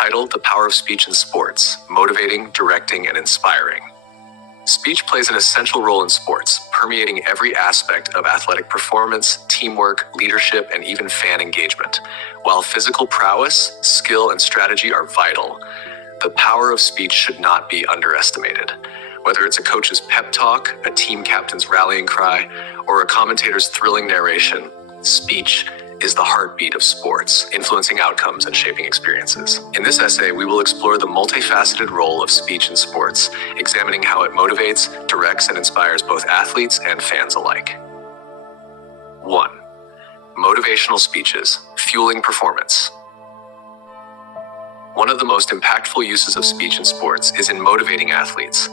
entitled The Power of Speech in Sports: Motivating, Directing, and Inspiring. Speech plays an essential role in sports, permeating every aspect of athletic performance, teamwork, leadership, and even fan engagement. While physical prowess, skill, and strategy are vital, the power of speech should not be underestimated. Whether it's a coach's pep talk, a team captain's rallying cry, or a commentator's thrilling narration, speech is the heartbeat of sports, influencing outcomes and shaping experiences. In this essay, we will explore the multifaceted role of speech in sports, examining how it motivates, directs, and inspires both athletes and fans alike. 1. Motivational speeches, fueling performance. One of the most impactful uses of speech in sports is in motivating athletes.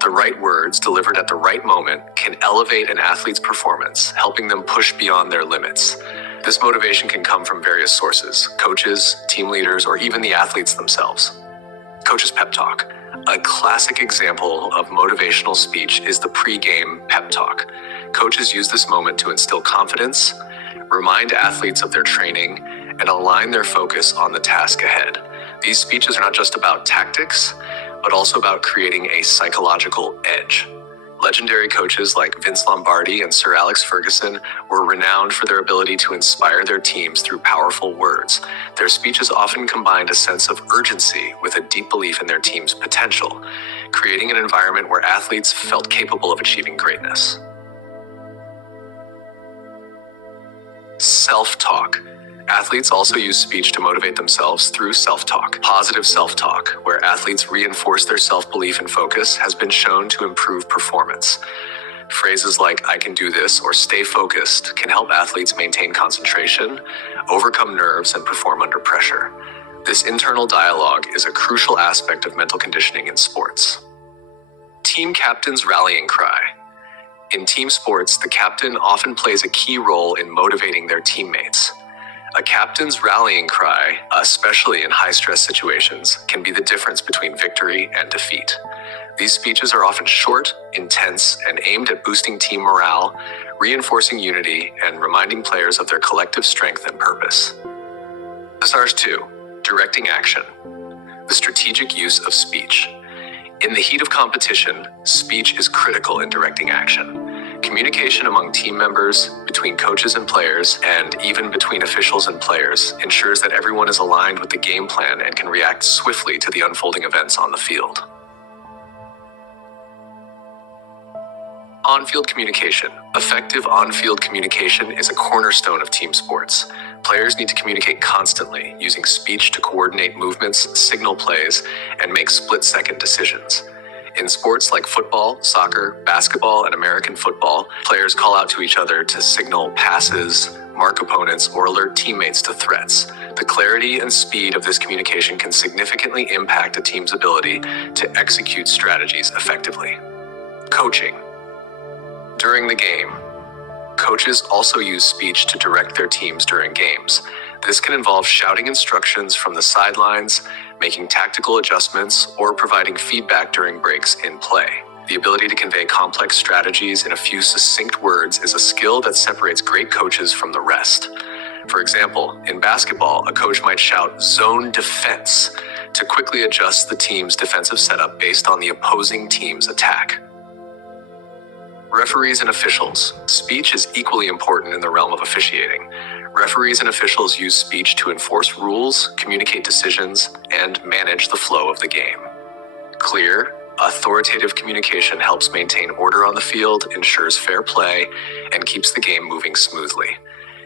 The right words delivered at the right moment can elevate an athlete's performance, helping them push beyond their limits. This motivation can come from various sources: coaches, team leaders, or even the athletes themselves. Coach's pep talk. A classic example of motivational speech is the pre-game pep talk. Coaches use this moment to instill confidence, remind athletes of their training, and align their focus on the task ahead. These speeches are not just about tactics, but also about creating a psychological edge. Legendary coaches like Vince Lombardi and Sir Alex Ferguson were renowned for their ability to inspire their teams through powerful words. Their speeches often combined a sense of urgency with a deep belief in their team's potential, creating an environment where athletes felt capable of achieving greatness. Self-talk. Athletes also use speech to motivate themselves through self-talk. Positive self-talk, where athletes reinforce their self-belief and focus, has been shown to improve performance. Phrases like "I can do this" or "stay focused" can help athletes maintain concentration, overcome nerves, and perform under pressure. This internal dialogue is a crucial aspect of mental conditioning in sports. Team captain's rallying cry. In team sports, the captain often plays a key role in motivating their teammates. A captain's rallying cry, especially in high-stress situations, can be the difference between victory and defeat. These speeches are often short, intense, and aimed at boosting team morale, reinforcing unity, and reminding players of their collective strength and purpose. SARS 2. Directing action. The strategic use of speech. In the heat of competition, speech is critical in directing action. Communication among team members, between coaches and players, and even between officials and players ensures that everyone is aligned with the game plan and can react swiftly to the unfolding events on the field. On-field communication. Effective on-field communication is a cornerstone of team sports. Players need to communicate constantly, using speech to coordinate movements, signal plays, and make split-second decisions. In sports like football, soccer, basketball, and American football, players call out to each other to signal passes, mark opponents, or alert teammates to threats. The clarity and speed of this communication can significantly impact a team's ability to execute strategies effectively. Coaching. During the game, coaches also use speech to direct their teams during games. This can involve shouting instructions from the sidelines, making tactical adjustments, or providing feedback during breaks in play. The ability to convey complex strategies in a few succinct words is a skill that separates great coaches from the rest. For example, in basketball, a coach might shout "zone defense" to quickly adjust the team's defensive setup based on the opposing team's attack. Referees and officials. Speech is equally important in the realm of officiating. Referees and officials use speech to enforce rules, communicate decisions, and manage the flow of the game. Clear, authoritative communication helps maintain order on the field, ensures fair play, and keeps the game moving smoothly.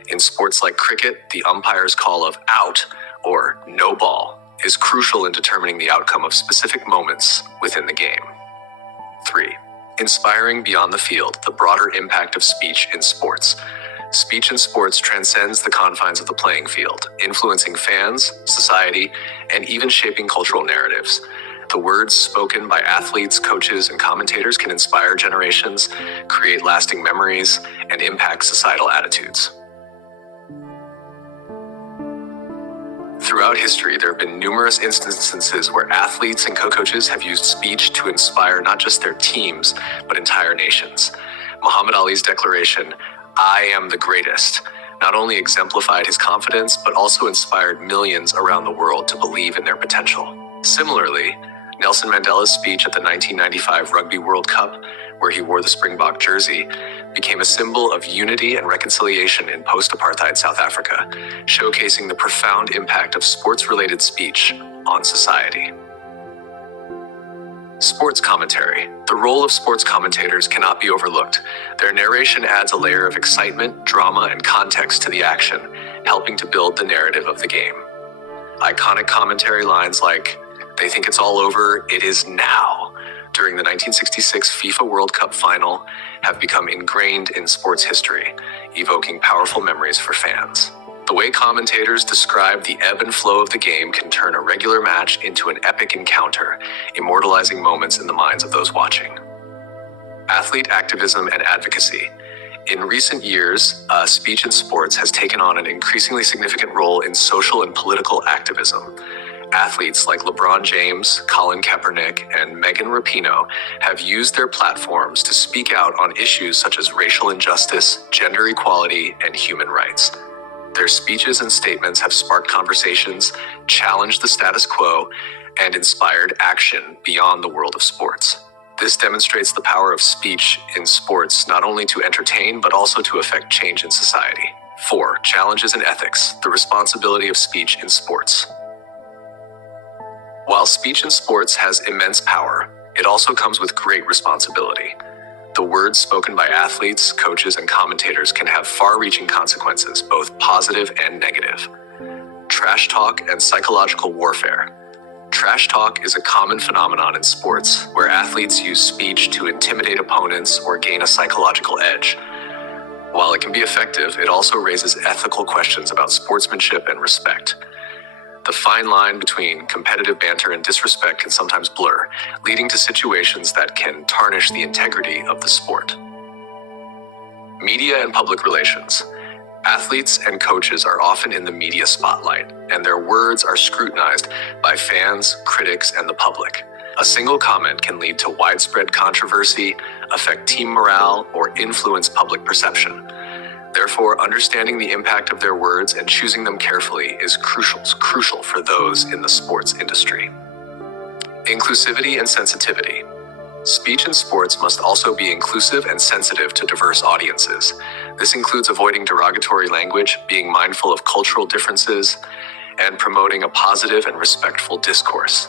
In sports like cricket, the umpire's call of "out" or "no ball" is crucial in determining the outcome of specific moments within the game. 3. Inspiring beyond the field, the broader impact of speech in sports. Speech in sports transcends the confines of the playing field, influencing fans, society, and even shaping cultural narratives. The words spoken by athletes, coaches, and commentators can inspire generations, create lasting memories, and impact societal attitudes. Throughout history, there have been numerous instances where athletes and coaches have used speech to inspire not just their teams, but entire nations. Muhammad Ali's declaration, "I am the greatest," not only exemplified his confidence, but also inspired millions around the world to believe in their potential. Similarly, Nelson Mandela's speech at the 1995 Rugby World Cup, where he wore the Springbok jersey, became a symbol of unity and reconciliation in post-apartheid South Africa, showcasing the profound impact of sports-related speech on society. Sports commentary. The role of sports commentators cannot be overlooked. Their narration adds a layer of excitement, drama, and context to the action, helping to build the narrative of the game. Iconic commentary lines like, "They think it's all over, it is now," during the 1966 FIFA World Cup final have become ingrained in sports history, evoking powerful memories for fans. The way commentators describe the ebb and flow of the game can turn a regular match into an epic encounter, immortalizing moments in the minds of those watching. Athlete activism and advocacy. In recent years, speech in sports has taken on an increasingly significant role in social and political activism. Athletes like LeBron James, Colin Kaepernick, and Megan Rapinoe have used their platforms to speak out on issues such as racial injustice, gender equality, and human rights. Their speeches and statements have sparked conversations, challenged the status quo, and inspired action beyond the world of sports. This demonstrates the power of speech in sports not only to entertain but also to affect change in society. 4. Challenges and ethics. The responsibility of speech in sports. While speech in sports has immense power, it also comes with great responsibility. The words spoken by athletes, coaches, and commentators can have far-reaching consequences, both positive and negative. Trash talk and psychological warfare. Trash talk is a common phenomenon in sports, where athletes use speech to intimidate opponents or gain a psychological edge. While it can be effective, it also raises ethical questions about sportsmanship and respect. The fine line between competitive banter and disrespect can sometimes blur, leading to situations that can tarnish the integrity of the sport. Media and public relations. Athletes and coaches are often in the media spotlight, and their words are scrutinized by fans, critics, and the public. A single comment can lead to widespread controversy, affect team morale, or influence public perception. Therefore, understanding the impact of their words and choosing them carefully is crucial for those in the sports industry. Inclusivity and sensitivity. Speech in sports must also be inclusive and sensitive to diverse audiences. This includes avoiding derogatory language, being mindful of cultural differences, and promoting a positive and respectful discourse.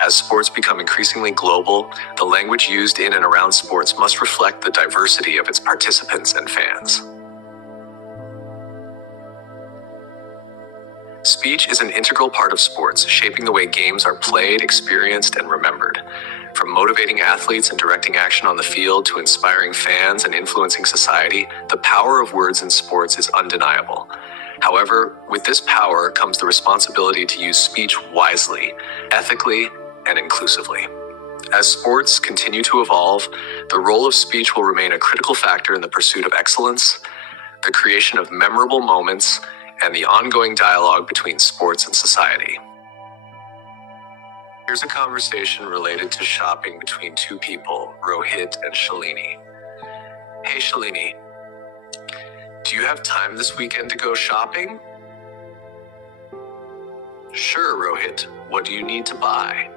As sports become increasingly global, the language used in and around sports must reflect the diversity of its participants and fans. Speech is an integral part of sports, shaping the way games are played, experienced, and remembered. From motivating athletes and directing action on the field to inspiring fans and influencing society, the power of words in sports is undeniable. However, with this power comes the responsibility to use speech wisely, ethically, and inclusively. As sports continue to evolve, the role of speech will remain a critical factor in the pursuit of excellence, the creation of memorable moments, and the ongoing dialogue between sports and society. Here's a conversation related to shopping between two people, Rohit and Shalini. Hey Shalini, do you have time this weekend to go shopping? Sure, Rohit. What do you need to buy?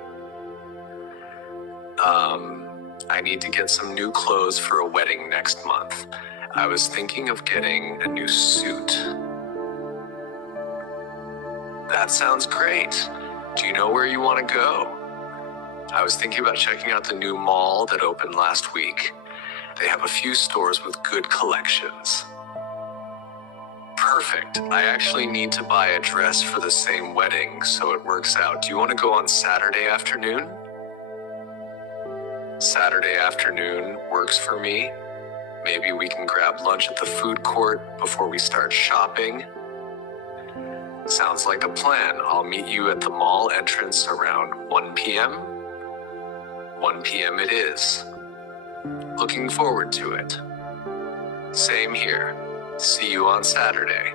I need to get some new clothes for a wedding next month. I was thinking of getting a new suit. That sounds great. Do you know where you want to go? I was thinking about checking out the new mall that opened last week. They have a few stores with good collections. Perfect. I actually need to buy a dress for the same wedding, so it works out. Do you want to go on Saturday afternoon? Saturday afternoon works for me. Maybe we can grab lunch at the food court before we start shopping. Sounds like a plan. I'll meet you at the mall entrance around 1 p.m. 1 p.m. it is. Looking forward to it. Same here. See you on Saturday.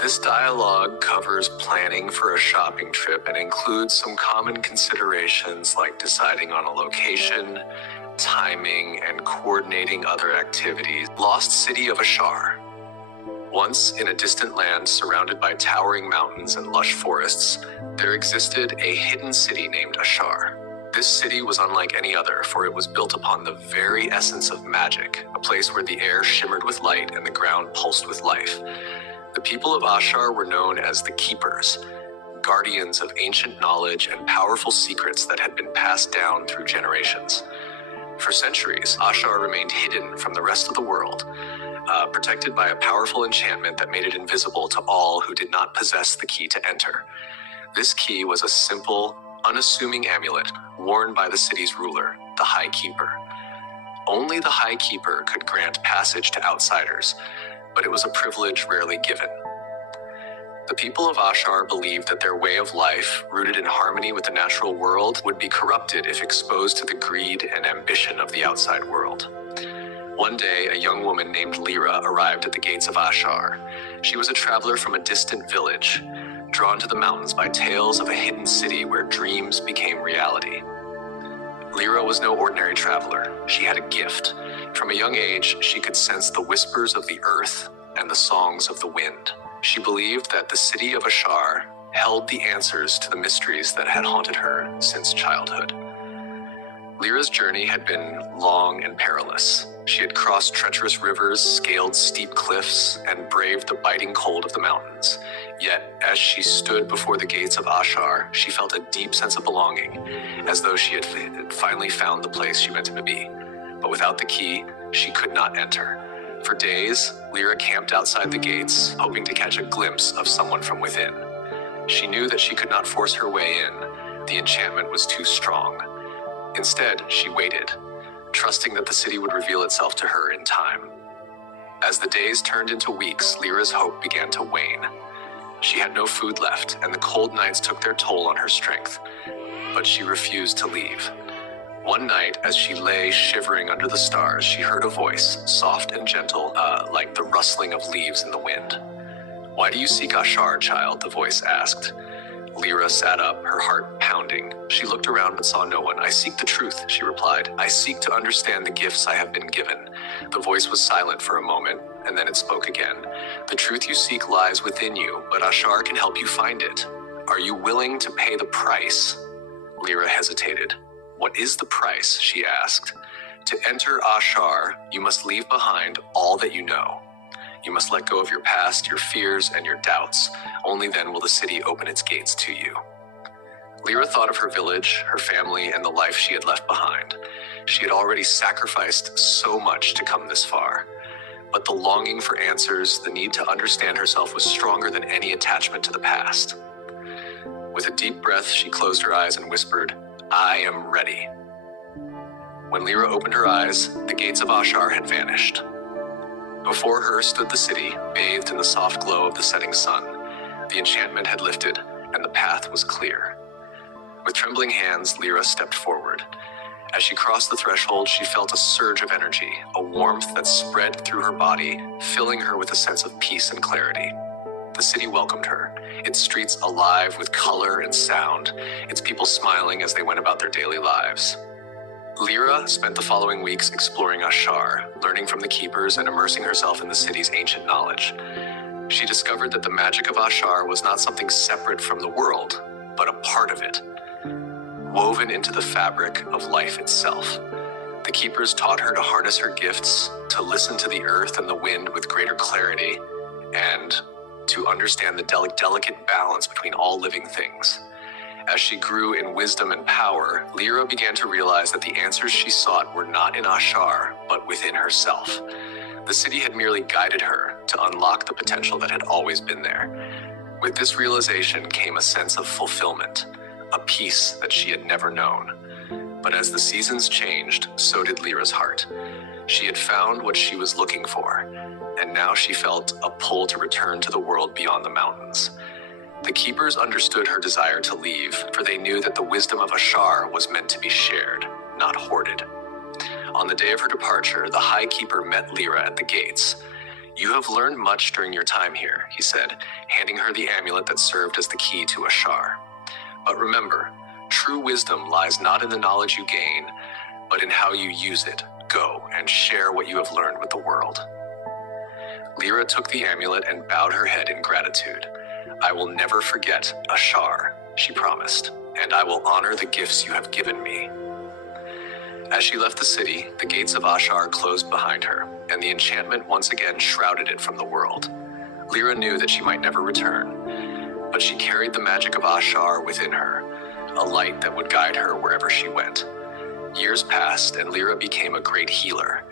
This dialogue covers planning for a shopping trip and includes some common considerations like deciding on a location, timing, and coordinating other activities. Lost City of Ashar. Once, in a distant land surrounded by towering mountains and lush forests, there existed a hidden city named Ashar. This city was unlike any other, for it was built upon the very essence of magic, a place where the air shimmered with light and the ground pulsed with life. The people of Ashar were known as the Keepers, guardians of ancient knowledge and powerful secrets that had been passed down through generations. For centuries, Ashar remained hidden from the rest of the world, protected by a powerful enchantment that made it invisible to all who did not possess the key to enter. This key was a simple, unassuming amulet worn by the city's ruler, the High Keeper. Only the High Keeper could grant passage to outsiders, but it was a privilege rarely given. The people of Ashar believed that their way of life, rooted in harmony with the natural world, would be corrupted if exposed to the greed and ambition of the outside world. One day, a young woman named Lyra arrived at the gates of Ashar. She was a traveler from a distant village, drawn to the mountains by tales of a hidden city where dreams became reality. Lyra was no ordinary traveler. She had a gift. From a young age, she could sense the whispers of the earth and the songs of the wind. She believed that the city of Ashar held the answers to the mysteries that had haunted her since childhood. Lyra's journey had been long and perilous. She had crossed treacherous rivers, scaled steep cliffs, and braved the biting cold of the mountains. Yet, as she stood before the gates of Ashar, she felt a deep sense of belonging, as though she had finally found the place she meant to be. But without the key, she could not enter. For days, Lyra camped outside the gates, hoping to catch a glimpse of someone from within. She knew that she could not force her way in. The enchantment was too strong. Instead, she waited, trusting that the city would reveal itself to her in time. As the days turned into weeks, Lyra's hope began to wane. She had no food left, and the cold nights took their toll on her strength. But she refused to leave. One night, as she lay shivering under the stars, she heard a voice, soft and gentle, like the rustling of leaves in the wind. "Why do you seek Ashar, child?" the voice asked. Lyra sat up, her heart pounding. She looked around but saw no one. "I seek the truth," she replied. "I seek to understand the gifts I have been given." The voice was silent for a moment, and then it spoke again. "The truth you seek lies within you, but Ashar can help you find it. Are you willing to pay the price?" Lyra hesitated. "What is the price?" she asked. "To enter Ashar, you must leave behind all that you know. You must let go of your past, your fears, and your doubts. Only then will the city open its gates to you." Lyra thought of her village, her family, and the life she had left behind. She had already sacrificed so much to come this far. But the longing for answers, the need to understand herself, was stronger than any attachment to the past. With a deep breath, she closed her eyes and whispered, "I am ready." When Lyra opened her eyes, the gates of Ashar had vanished. Before her stood the city, bathed in the soft glow of the setting sun. The enchantment had lifted, and the path was clear. With trembling hands, Lyra stepped forward. As she crossed the threshold, she felt a surge of energy, a warmth that spread through her body, filling her with a sense of peace and clarity. The city welcomed her, its streets alive with color and sound, its people smiling as they went about their daily lives. Lyra spent the following weeks exploring Ashar, learning from the keepers and immersing herself in the city's ancient knowledge. She discovered that the magic of Ashar was not something separate from the world, but a part of it, woven into the fabric of life itself. The keepers taught her to harness her gifts, to listen to the earth and the wind with greater clarity, and to understand the delicate balance between all living things. As she grew in wisdom and power, Lyra began to realize that the answers she sought were not in Ashar, but within herself. The city had merely guided her to unlock the potential that had always been there. With this realization came a sense of fulfillment, a peace that she had never known. But as the seasons changed, so did Lyra's heart. She had found what she was looking for, and now she felt a pull to return to the world beyond the mountains. The keepers understood her desire to leave, for they knew that the wisdom of Ashar was meant to be shared, not hoarded. On the day of her departure, the High Keeper met Lyra at the gates. "You have learned much during your time here," he said, handing her the amulet that served as the key to Ashar. "But remember, true wisdom lies not in the knowledge you gain, but in how you use it. Go and share what you have learned with the world. Lyra took the amulet and bowed her head in gratitude. I will never forget Ashar, she promised, and I will honor the gifts you have given me. As she left the city, the gates of Ashar closed behind her, and the enchantment once again shrouded it from the world. Lyra knew that she might never return, but she carried the magic of Ashar within her, a light that would guide her wherever she went. Years passed, and Lyra became a great healer,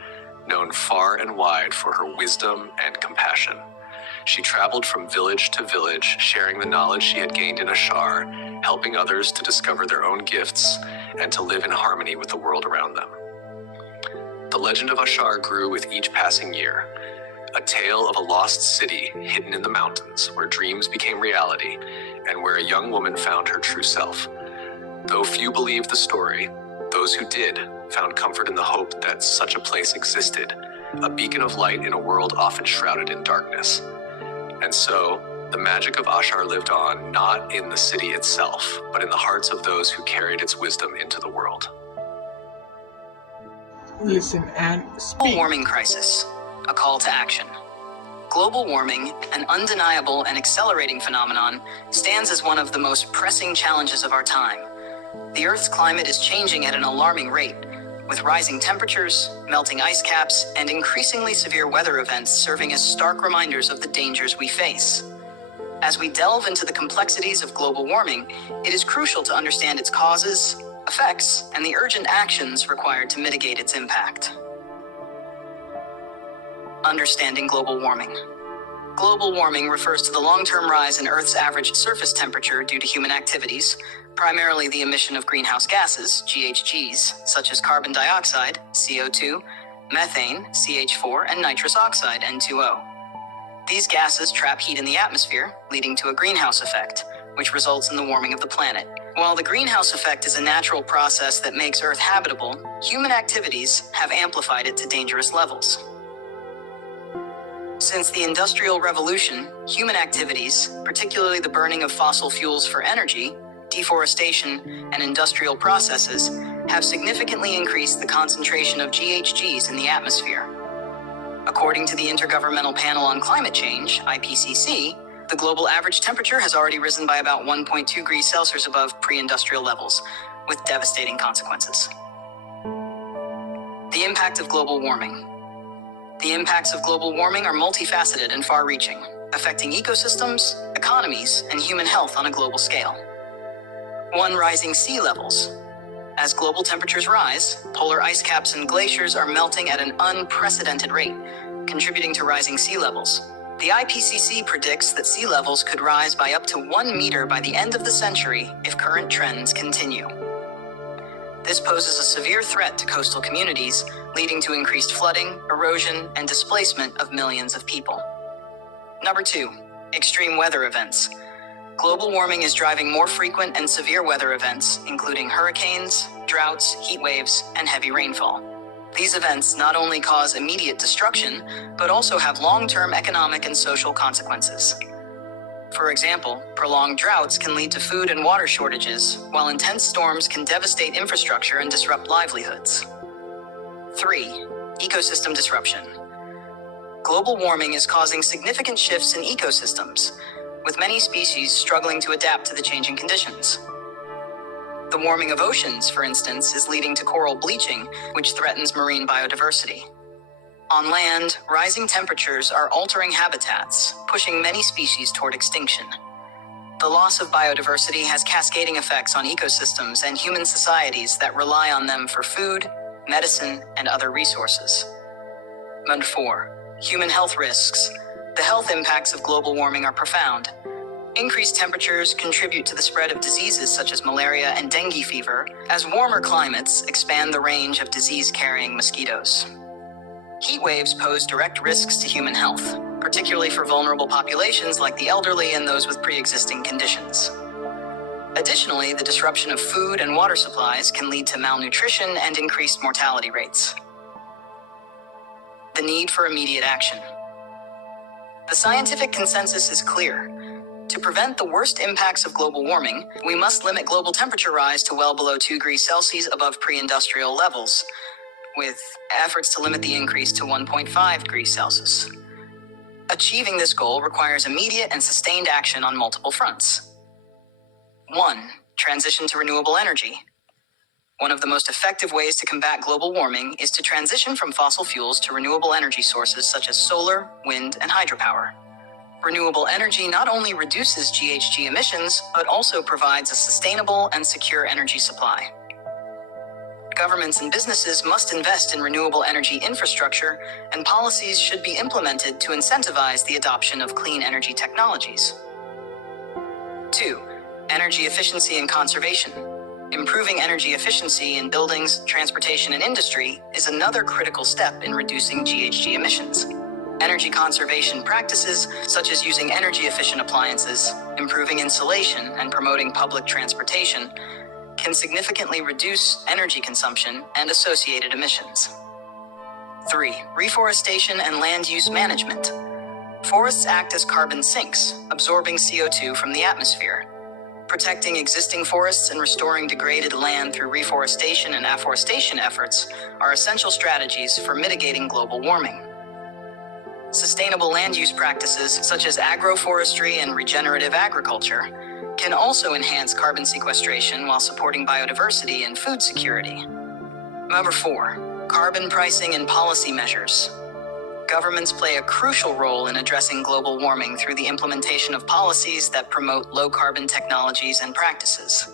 known far and wide for her wisdom and compassion. She traveled from village to village, sharing the knowledge she had gained in Ashar, helping others to discover their own gifts and to live in harmony with the world around them. The legend of Ashar grew with each passing year, a tale of a lost city hidden in the mountains where dreams became reality and where a young woman found her true self. Though few believed the story, those who did found comfort in the hope that such a place existed, a beacon of light in a world often shrouded in darkness. And so, the magic of Ashar lived on, not in the city itself, but in the hearts of those who carried its wisdom into the world. Listen and speak. Global warming crisis, a call to action. Global warming, an undeniable and accelerating phenomenon, stands as one of the most pressing challenges of our time. The Earth's climate is changing at an alarming rate, with rising temperatures, melting ice caps, and increasingly severe weather events serving as stark reminders of the dangers we face. As we delve into the complexities of global warming, it is crucial to understand its causes, effects, and the urgent actions required to mitigate its impact. Understanding global warming. Global warming refers to the long-term rise in Earth's average surface temperature due to human activities, primarily the emission of greenhouse gases, GHGs, such as carbon dioxide, CO2, methane, CH4, and nitrous oxide, N2O. These gases trap heat in the atmosphere, leading to a greenhouse effect, which results in the warming of the planet. While the greenhouse effect is a natural process that makes Earth habitable, human activities have amplified it to dangerous levels. Since the Industrial Revolution, human activities, particularly the burning of fossil fuels for energy, deforestation, and industrial processes, have significantly increased the concentration of GHGs in the atmosphere. According to the Intergovernmental Panel on Climate Change, IPCC, the global average temperature has already risen by about 1.2 degrees Celsius above pre-industrial levels, with devastating consequences. The impact of global warming. The impacts of global warming are multifaceted and far-reaching, affecting ecosystems, economies, and human health on a global scale. 1. Rising sea levels. As global temperatures rise, polar ice caps and glaciers are melting at an unprecedented rate, contributing to rising sea levels. The IPCC predicts that sea levels could rise by up to 1 meter by the end of the century if current trends continue. This poses a severe threat to coastal communities, leading to increased flooding, erosion, and displacement of millions of people. Number 2, extreme weather events. Global warming is driving more frequent and severe weather events, including hurricanes, droughts, heat waves, and heavy rainfall. These events not only cause immediate destruction, but also have long-term economic and social consequences. For example, prolonged droughts can lead to food and water shortages, while intense storms can devastate infrastructure and disrupt livelihoods. 3. Ecosystem disruption. Global warming is causing significant shifts in ecosystems, with many species struggling to adapt to the changing conditions. The warming of oceans, for instance, is leading to coral bleaching, which threatens marine biodiversity. On land, rising temperatures are altering habitats, pushing many species toward extinction. The loss of biodiversity has cascading effects on ecosystems and human societies that rely on them for food, medicine, and other resources. Number 4, human health risks. The health impacts of global warming are profound. Increased temperatures contribute to the spread of diseases such as malaria and dengue fever, as warmer climates expand the range of disease-carrying mosquitoes. Heat waves pose direct risks to human health, particularly for vulnerable populations like the elderly and those with pre-existing conditions. Additionally, the disruption of food and water supplies can lead to malnutrition and increased mortality rates. The need for immediate action. The scientific consensus is clear. To prevent the worst impacts of global warming, we must limit global temperature rise to well below 2 degrees Celsius above pre-industrial levels, with efforts to limit the increase to 1.5 degrees Celsius. Achieving this goal requires immediate and sustained action on multiple fronts. 1. Transition to renewable energy. One of the most effective ways to combat global warming is to transition from fossil fuels to renewable energy sources such as solar, wind, and hydropower. Renewable energy not only reduces GHG emissions, but also provides a sustainable and secure energy supply. Governments and businesses must invest in renewable energy infrastructure, and policies should be implemented to incentivize the adoption of clean energy technologies. 2. Energy efficiency and conservation. Improving energy efficiency in buildings, transportation, and industry is another critical step in reducing GHG emissions. Energy conservation practices, such as using energy-efficient appliances, improving insulation, and promoting public transportation, can significantly reduce energy consumption and associated emissions. 3. Reforestation and land use management. Forests act as carbon sinks, absorbing CO2 from the atmosphere. Protecting existing forests and restoring degraded land through reforestation and afforestation efforts are essential strategies for mitigating global warming. Sustainable land use practices, such as agroforestry and regenerative agriculture, can also enhance carbon sequestration while supporting biodiversity and food security. Number 4, carbon pricing and policy measures. Governments play a crucial role in addressing global warming through the implementation of policies that promote low-carbon technologies and practices.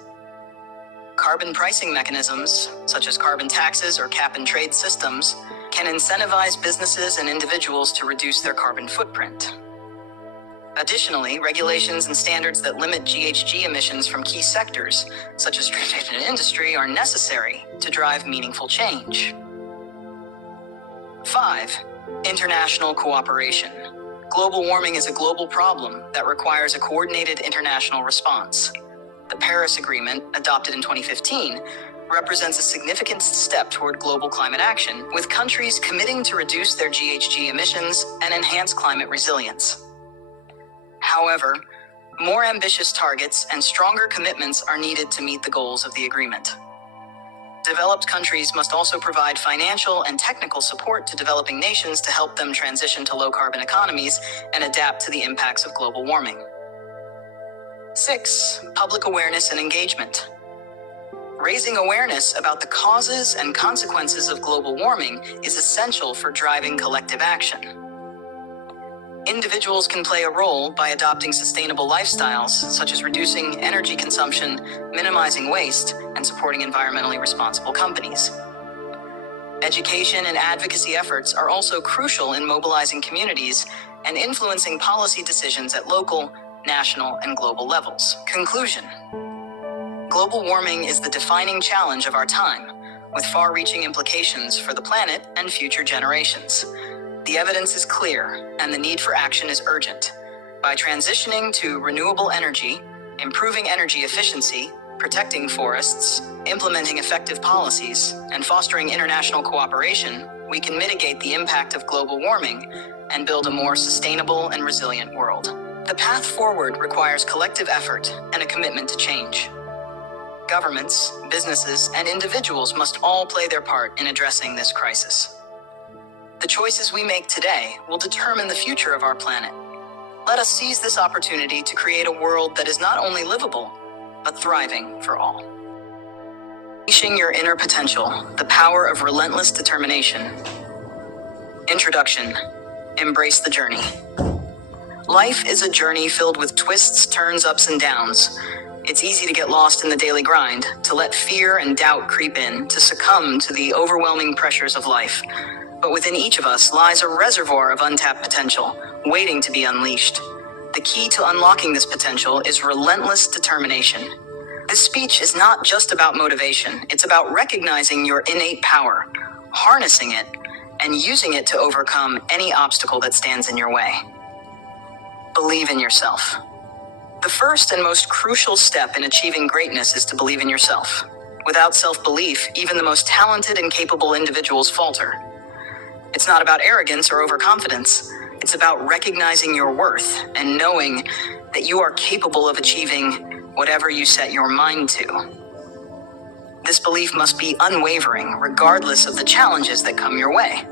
Carbon pricing mechanisms, such as carbon taxes or cap-and-trade systems, can incentivize businesses and individuals to reduce their carbon footprint. Additionally, regulations and standards that limit GHG emissions from key sectors, such as transportation and industry, are necessary to drive meaningful change. 5. International cooperation. Global warming is a global problem that requires a coordinated international response. The Paris Agreement, adopted in 2015, represents a significant step toward global climate action, with countries committing to reduce their GHG emissions and enhance climate resilience. However, more ambitious targets and stronger commitments are needed to meet the goals of the agreement. Developed countries must also provide financial and technical support to developing nations to help them transition to low-carbon economies and adapt to the impacts of global warming. 6. Public awareness and engagement. Raising awareness about the causes and consequences of global warming is essential for driving collective action. Individuals can play a role by adopting sustainable lifestyles, such as reducing energy consumption, minimizing waste, and supporting environmentally responsible companies. Education and advocacy efforts are also crucial in mobilizing communities and influencing policy decisions at local, national, and global levels. Conclusion. Global warming is the defining challenge of our time, with far-reaching implications for the planet and future generations. The evidence is clear, and the need for action is urgent. By transitioning to renewable energy, improving energy efficiency, protecting forests, implementing effective policies, and fostering international cooperation, we can mitigate the impact of global warming and build a more sustainable and resilient world. The path forward requires collective effort and a commitment to change. Governments, businesses, and individuals must all play their part in addressing this crisis. The choices we make today will determine the future of our planet. Let us seize this opportunity to create a world that is not only livable, but thriving for all. Unleashing your inner potential, the power of relentless determination. Introduction. Embrace the journey. Life is a journey filled with twists, turns, ups, and downs. It's easy to get lost in the daily grind, to let fear and doubt creep in, to succumb to the overwhelming pressures of life. But within each of us lies a reservoir of untapped potential, waiting to be unleashed. The key to unlocking this potential is relentless determination. This speech is not just about motivation, it's about recognizing your innate power, harnessing it, and using it to overcome any obstacle that stands in your way. Believe in yourself. The first and most crucial step in achieving greatness is to believe in yourself. Without self-belief, even the most talented and capable individuals falter. It's not about arrogance or overconfidence. It's about recognizing your worth and knowing that you are capable of achieving whatever you set your mind to. This belief must be unwavering, regardless of the challenges that come your way.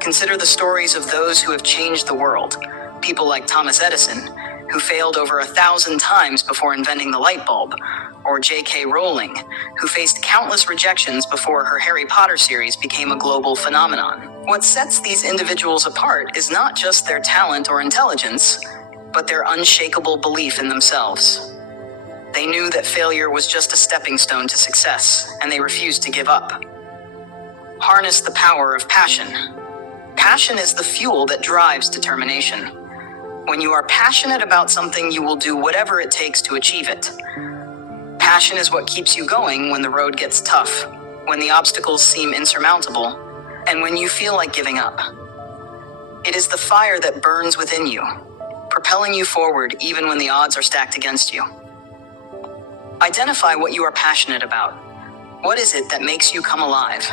Consider the stories of those who have changed the world. People like Thomas Edison, who failed over 1,000 times before inventing the light bulb, or J.K. Rowling, who faced countless rejections before her Harry Potter series became a global phenomenon. What sets these individuals apart is not just their talent or intelligence, but their unshakable belief in themselves. They knew that failure was just a stepping stone to success, and they refused to give up. Harness the power of passion. Passion is the fuel that drives determination. When you are passionate about something, you will do whatever it takes to achieve it. Passion is what keeps you going when the road gets tough, when the obstacles seem insurmountable, and when you feel like giving up. It is the fire that burns within you, propelling you forward even when the odds are stacked against you. Identify what you are passionate about. What is it that makes you come alive?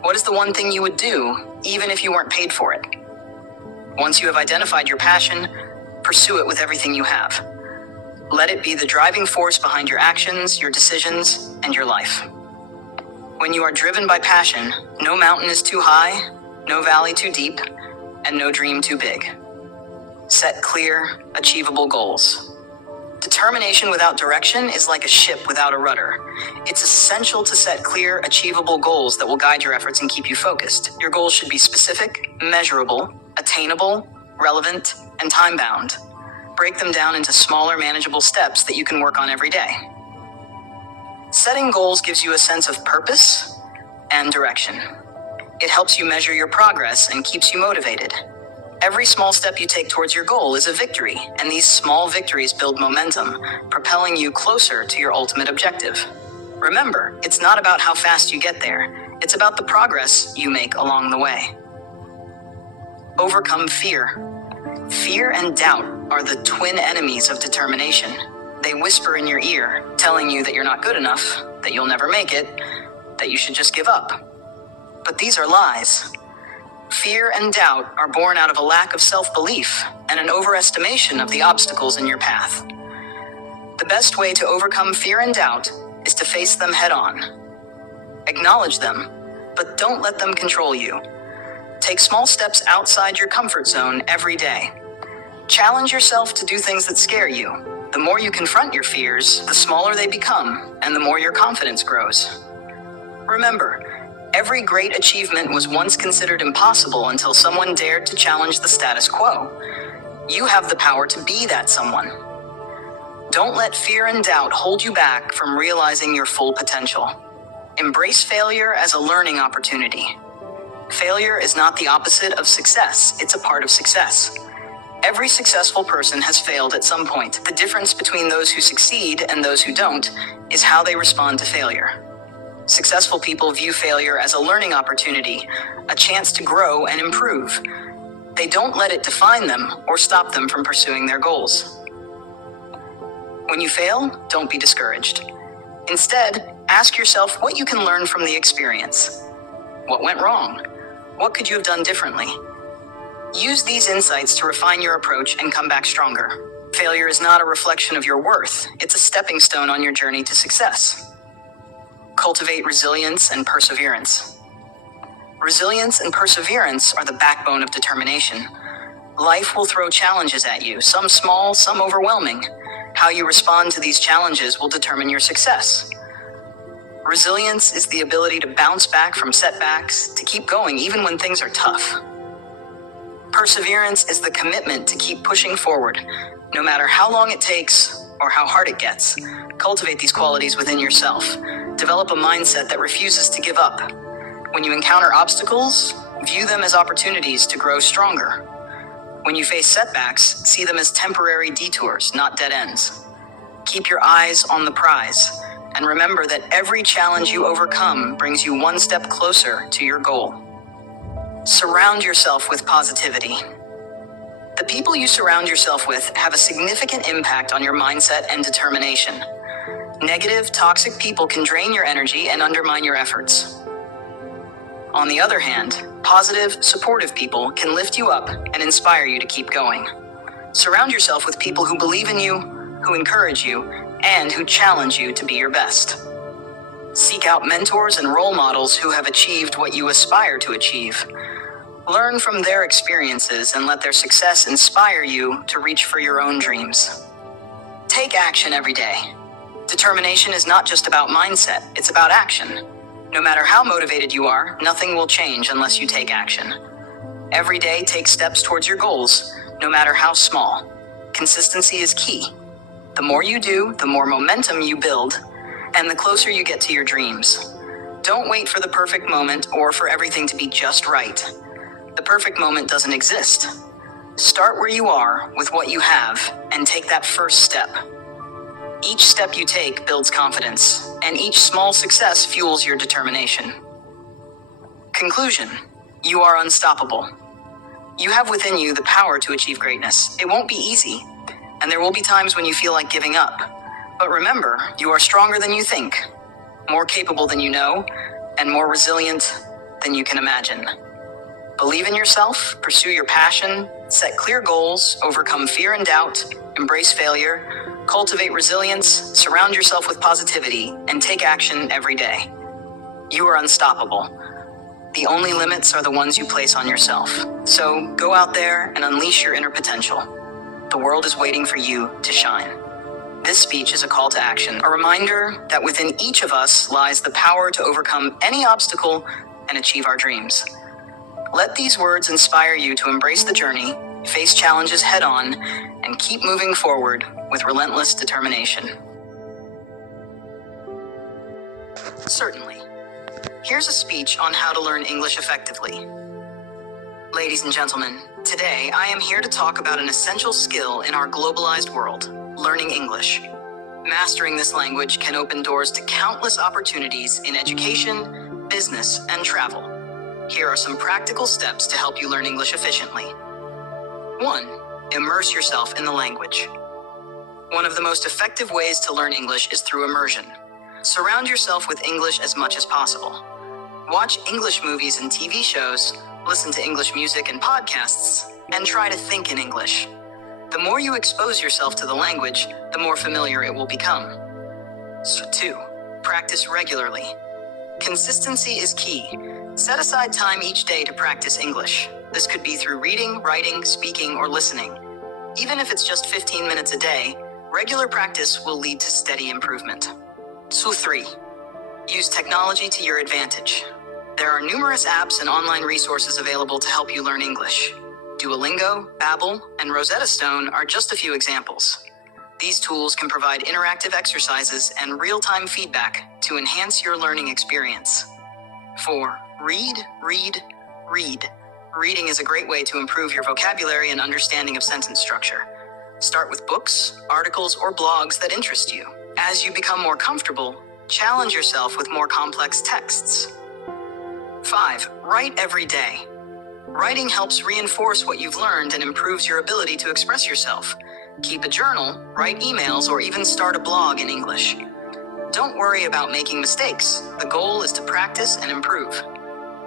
What is the one thing you would do, even if you weren't paid for it? Once you have identified your passion, pursue it with everything you have. Let it be the driving force behind your actions, your decisions, and your life. When you are driven by passion, no mountain is too high, no valley too deep, and no dream too big. Set clear, achievable goals. Determination without direction is like a ship without a rudder. It's essential to set clear, achievable goals that will guide your efforts and keep you focused. Your goals should be specific, measurable, attainable, relevant, and time-bound. Break them down into smaller, manageable steps that you can work on every day. Setting goals gives you a sense of purpose and direction. It helps you measure your progress and keeps you motivated. Every small step you take towards your goal is a victory, and these small victories build momentum, propelling you closer to your ultimate objective. Remember, it's not about how fast you get there. It's about the progress you make along the way. Overcome fear. Fear and doubt are the twin enemies of determination. They whisper in your ear, telling you that you're not good enough, that you'll never make it, that you should just give up. But these are lies. Fear and doubt are born out of a lack of self-belief and an overestimation of the obstacles in your path. The best way to overcome fear and doubt is to face them head-on. Acknowledge them, but don't let them control you. Take small steps outside your comfort zone every day. Challenge yourself to do things that scare you. The more you confront your fears, the smaller they become, and the more your confidence grows. Remember, every great achievement was once considered impossible until someone dared to challenge the status quo. You have the power to be that someone. Don't let fear and doubt hold you back from realizing your full potential. Embrace failure as a learning opportunity. Failure is not the opposite of success, it's a part of success. Every successful person has failed at some point. The difference between those who succeed and those who don't is how they respond to failure. Successful people view failure as a learning opportunity, a chance to grow and improve. They don't let it define them or stop them from pursuing their goals. When you fail, don't be discouraged. Instead, ask yourself what you can learn from the experience. What went wrong? What could you have done differently? Use these insights to refine your approach and come back stronger. Failure is not a reflection of your worth. It's a stepping stone on your journey to success. Cultivate resilience and perseverance. Resilience and perseverance are the backbone of determination. Life will throw challenges at you, some small, some overwhelming. How you respond to these challenges will determine your success. Resilience is the ability to bounce back from setbacks, to keep going even when things are tough. Perseverance is the commitment to keep pushing forward, no matter how long it takes or how hard it gets. Cultivate these qualities within yourself. Develop a mindset that refuses to give up. When you encounter obstacles, view them as opportunities to grow stronger. When you face setbacks, see them as temporary detours, not dead ends. Keep your eyes on the prize, and remember that every challenge you overcome brings you one step closer to your goal. Surround yourself with positivity. The people you surround yourself with have a significant impact on your mindset and determination. Negative, toxic people can drain your energy and undermine your efforts. On the other hand, positive, supportive people can lift you up and inspire you to keep going. Surround yourself with people who believe in you, who encourage you, and who challenge you to be your best. Seek out mentors and role models who have achieved what you aspire to achieve. Learn from their experiences and let their success inspire you to reach for your own dreams. Take action every day. Determination is not just about mindset, it's about action. No matter how motivated you are, nothing will change unless you take action. Every day, take steps towards your goals, no matter how small. Consistency is key. The more you do, the more momentum you build, and the closer you get to your dreams. Don't wait for the perfect moment or for everything to be just right. The perfect moment doesn't exist. Start where you are with what you have and take that first step. Each step you take builds confidence, and each small success fuels your determination. Conclusion: you are unstoppable. You have within you the power to achieve greatness. It won't be easy, and there will be times when you feel like giving up. But remember, you are stronger than you think, more capable than you know, and more resilient than you can imagine. Believe in yourself, pursue your passion, set clear goals, overcome fear and doubt, embrace failure, cultivate resilience, surround yourself with positivity, and take action every day. You are unstoppable. The only limits are the ones you place on yourself. So go out there and unleash your inner potential. The world is waiting for you to shine. This speech is a call to action, a reminder that within each of us lies the power to overcome any obstacle and achieve our dreams. Let these words inspire you to embrace the journey, face challenges head on, and keep moving forward with relentless determination. Certainly. Here's a speech on how to learn English effectively. Ladies and gentlemen, today I am here to talk about an essential skill in our globalized world, learning English. Mastering this language can open doors to countless opportunities in education, business, and travel. Here are some practical steps to help you learn English efficiently. 1. Immerse yourself in the language. One of the most effective ways to learn English is through immersion. Surround yourself with English as much as possible. Watch English movies and TV shows, listen to English music and podcasts, and try to think in English. The more you expose yourself to the language, the more familiar it will become. 2. Practice regularly. Consistency is key. Set aside time each day to practice English. This could be through reading, writing, speaking, or listening. Even if it's just 15 minutes a day, regular practice will lead to steady improvement. 3. Use technology to your advantage. There are numerous apps and online resources available to help you learn English. Duolingo, Babbel, and Rosetta Stone are just a few examples. These tools can provide interactive exercises and real-time feedback to enhance your learning experience. 4. Read, read, read. Reading is a great way to improve your vocabulary and understanding of sentence structure. Start with books, articles, or blogs that interest you. As you become more comfortable, challenge yourself with more complex texts. 5. Write every day. Writing helps reinforce what you've learned and improves your ability to express yourself. Keep a journal, write emails, or even start a blog in English. Don't worry about making mistakes. The goal is to practice and improve.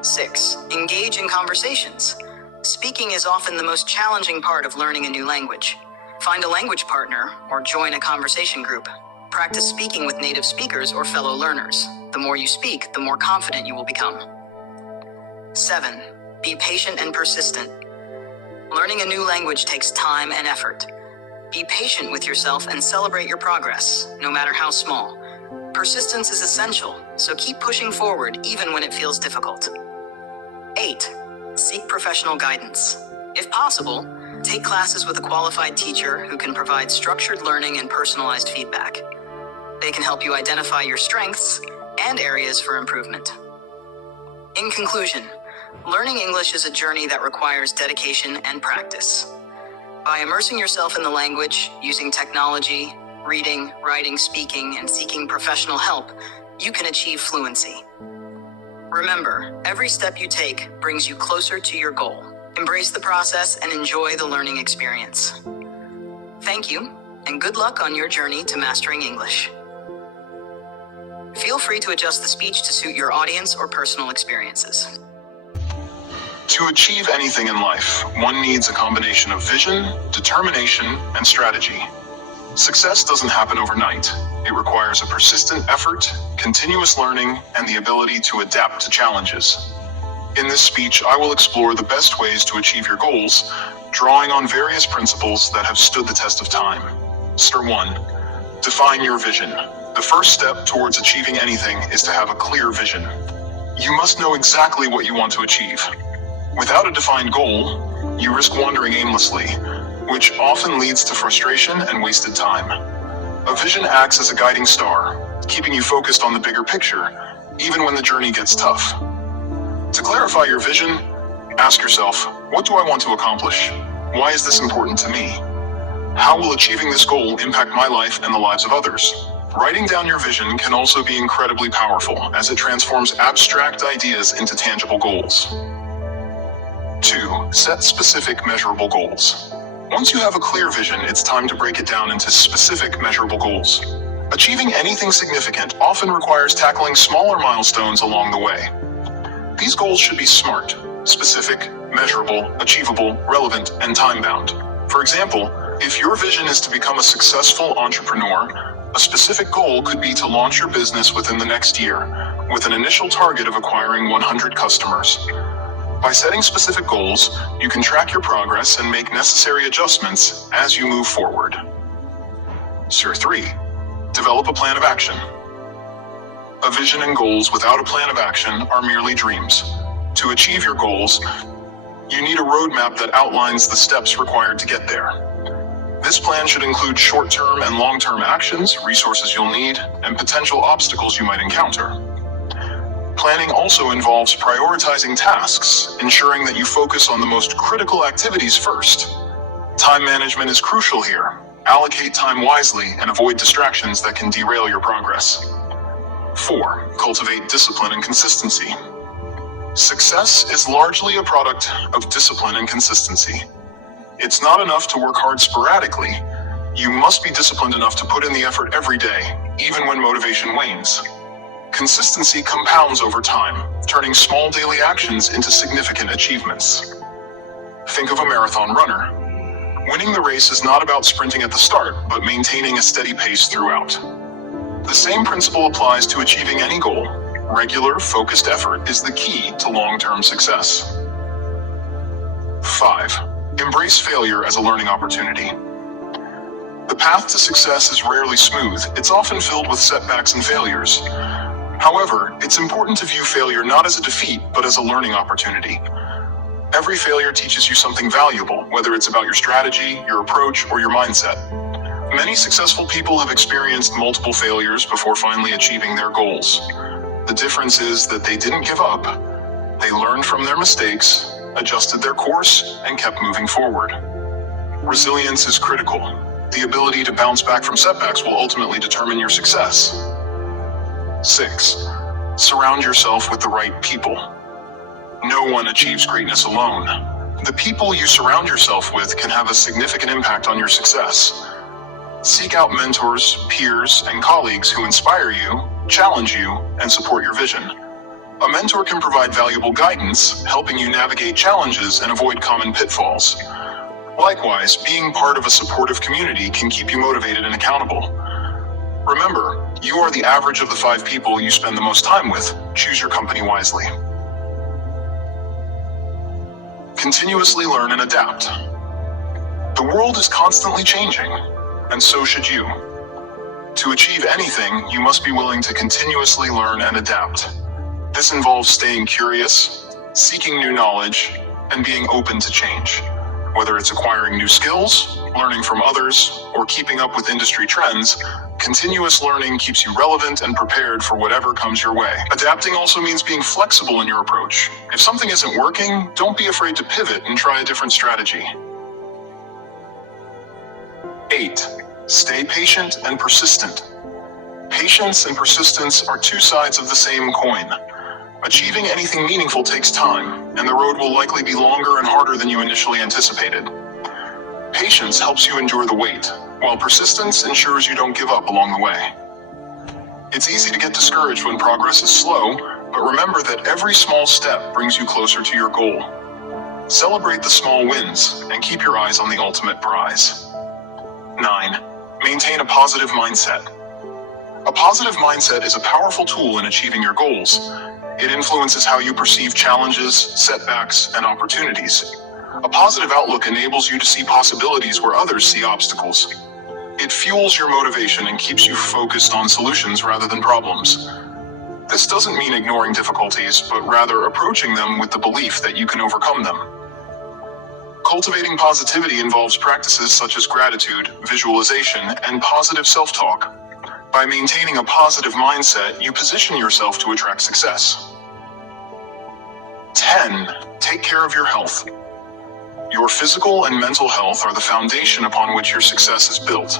6. Engage in conversations. Speaking is often the most challenging part of learning a new language. Find a language partner or join a conversation group. Practice speaking with native speakers or fellow learners. The more you speak, the more confident you will become. 7. Be patient and persistent. Learning a new language takes time and effort. Be patient with yourself and celebrate your progress, no matter how small. Persistence is essential, so keep pushing forward even when it feels difficult. 8. Seek professional guidance. If possible, take classes with a qualified teacher who can provide structured learning and personalized feedback. They can help you identify your strengths and areas for improvement. In conclusion, learning English is a journey that requires dedication and practice. By immersing yourself in the language, using technology, reading, writing, speaking, and seeking professional help, you can achieve fluency. Remember, every step you take brings you closer to your goal. Embrace the process and enjoy the learning experience. Thank you, and good luck on your journey to mastering English. Feel free to adjust the speech to suit your audience or personal experiences. To achieve anything in life, one needs a combination of vision, determination, and strategy. Success doesn't happen overnight. It requires a persistent effort, continuous learning, and the ability to adapt to challenges. In this speech, I will explore the best ways to achieve your goals, drawing on various principles that have stood the test of time. Step 1. Define your vision. The first step towards achieving anything is to have a clear vision. You must know exactly what you want to achieve. Without a defined goal, you risk wandering aimlessly, which often leads to frustration and wasted time. A vision acts as a guiding star, keeping you focused on the bigger picture, even when the journey gets tough. To clarify your vision, ask yourself, what do I want to accomplish? Why is this important to me? How will achieving this goal impact my life and the lives of others? Writing down your vision can also be incredibly powerful, as it transforms abstract ideas into tangible goals. 2. Set specific, measurable goals. Once you have a clear vision, it's time to break it down into specific, measurable goals. Achieving anything significant often requires tackling smaller milestones along the way. These goals should be SMART: specific, measurable, achievable, relevant, and time-bound. For example, if your vision is to become a successful entrepreneur, a specific goal could be to launch your business within the next year, with an initial target of acquiring 100 customers. By setting specific goals, you can track your progress and make necessary adjustments as you move forward. Step 3. Develop a plan of action. A vision and goals without a plan of action are merely dreams. To achieve your goals, you need a roadmap that outlines the steps required to get there. This plan should include short-term and long-term actions, resources you'll need, and potential obstacles you might encounter. Planning also involves prioritizing tasks, ensuring that you focus on the most critical activities first. Time management is crucial here. Allocate time wisely and avoid distractions that can derail your progress. 4. Cultivate discipline and consistency. Success is largely a product of discipline and consistency. It's not enough to work hard sporadically. You must be disciplined enough to put in the effort every day, even when motivation wanes. Consistency compounds over time, turning small daily actions into significant achievements. Think of a marathon runner. Winning the race is not about sprinting at the start, but maintaining a steady pace throughout. The same principle applies to achieving any goal. Regular, focused effort is the key to long-term success. 5. Embrace failure as a learning opportunity. The path to success is rarely smooth. It's often filled with setbacks and failures. However, it's important to view failure not as a defeat, but as a learning opportunity. Every failure teaches you something valuable, whether it's about your strategy, your approach, or your mindset. Many successful people have experienced multiple failures before finally achieving their goals. The difference is that they didn't give up. They learned from their mistakes, adjusted their course, and kept moving forward. Resilience is critical. The ability to bounce back from setbacks will ultimately determine your success. 6. Surround yourself with the right people. No one achieves greatness alone. The people you surround yourself with can have a significant impact on your success. Seek out mentors, peers, and colleagues who inspire you, challenge you, and support your vision. A mentor can provide valuable guidance, helping you navigate challenges and avoid common pitfalls. Likewise, being part of a supportive community can keep you motivated and accountable. Remember, you are the average of the 5 people you spend the most time with. Choose your company wisely. Continuously learn and adapt. The world is constantly changing, and so should you. To achieve anything, you must be willing to continuously learn and adapt. This involves staying curious, seeking new knowledge, and being open to change. Whether it's acquiring new skills, learning from others, or keeping up with industry trends, continuous learning keeps you relevant and prepared for whatever comes your way. Adapting also means being flexible in your approach. If something isn't working, don't be afraid to pivot and try a different strategy. 8. Stay patient and persistent. Patience and persistence are 2 sides of the same coin. Achieving anything meaningful takes time, and the road will likely be longer and harder than you initially anticipated. Patience helps you endure the wait, while persistence ensures you don't give up along the way. It's easy to get discouraged when progress is slow, but remember that every small step brings you closer to your goal. Celebrate the small wins and keep your eyes on the ultimate prize. 9. Maintain a positive mindset. A positive mindset is a powerful tool in achieving your goals. It influences how you perceive challenges, setbacks, and opportunities. A positive outlook enables you to see possibilities where others see obstacles. It fuels your motivation and keeps you focused on solutions rather than problems. This doesn't mean ignoring difficulties, but rather approaching them with the belief that you can overcome them. Cultivating positivity involves practices such as gratitude, visualization, and positive self-talk. By maintaining a positive mindset, you position yourself to attract success. 10. Take care of your health. Your physical and mental health are the foundation upon which your success is built.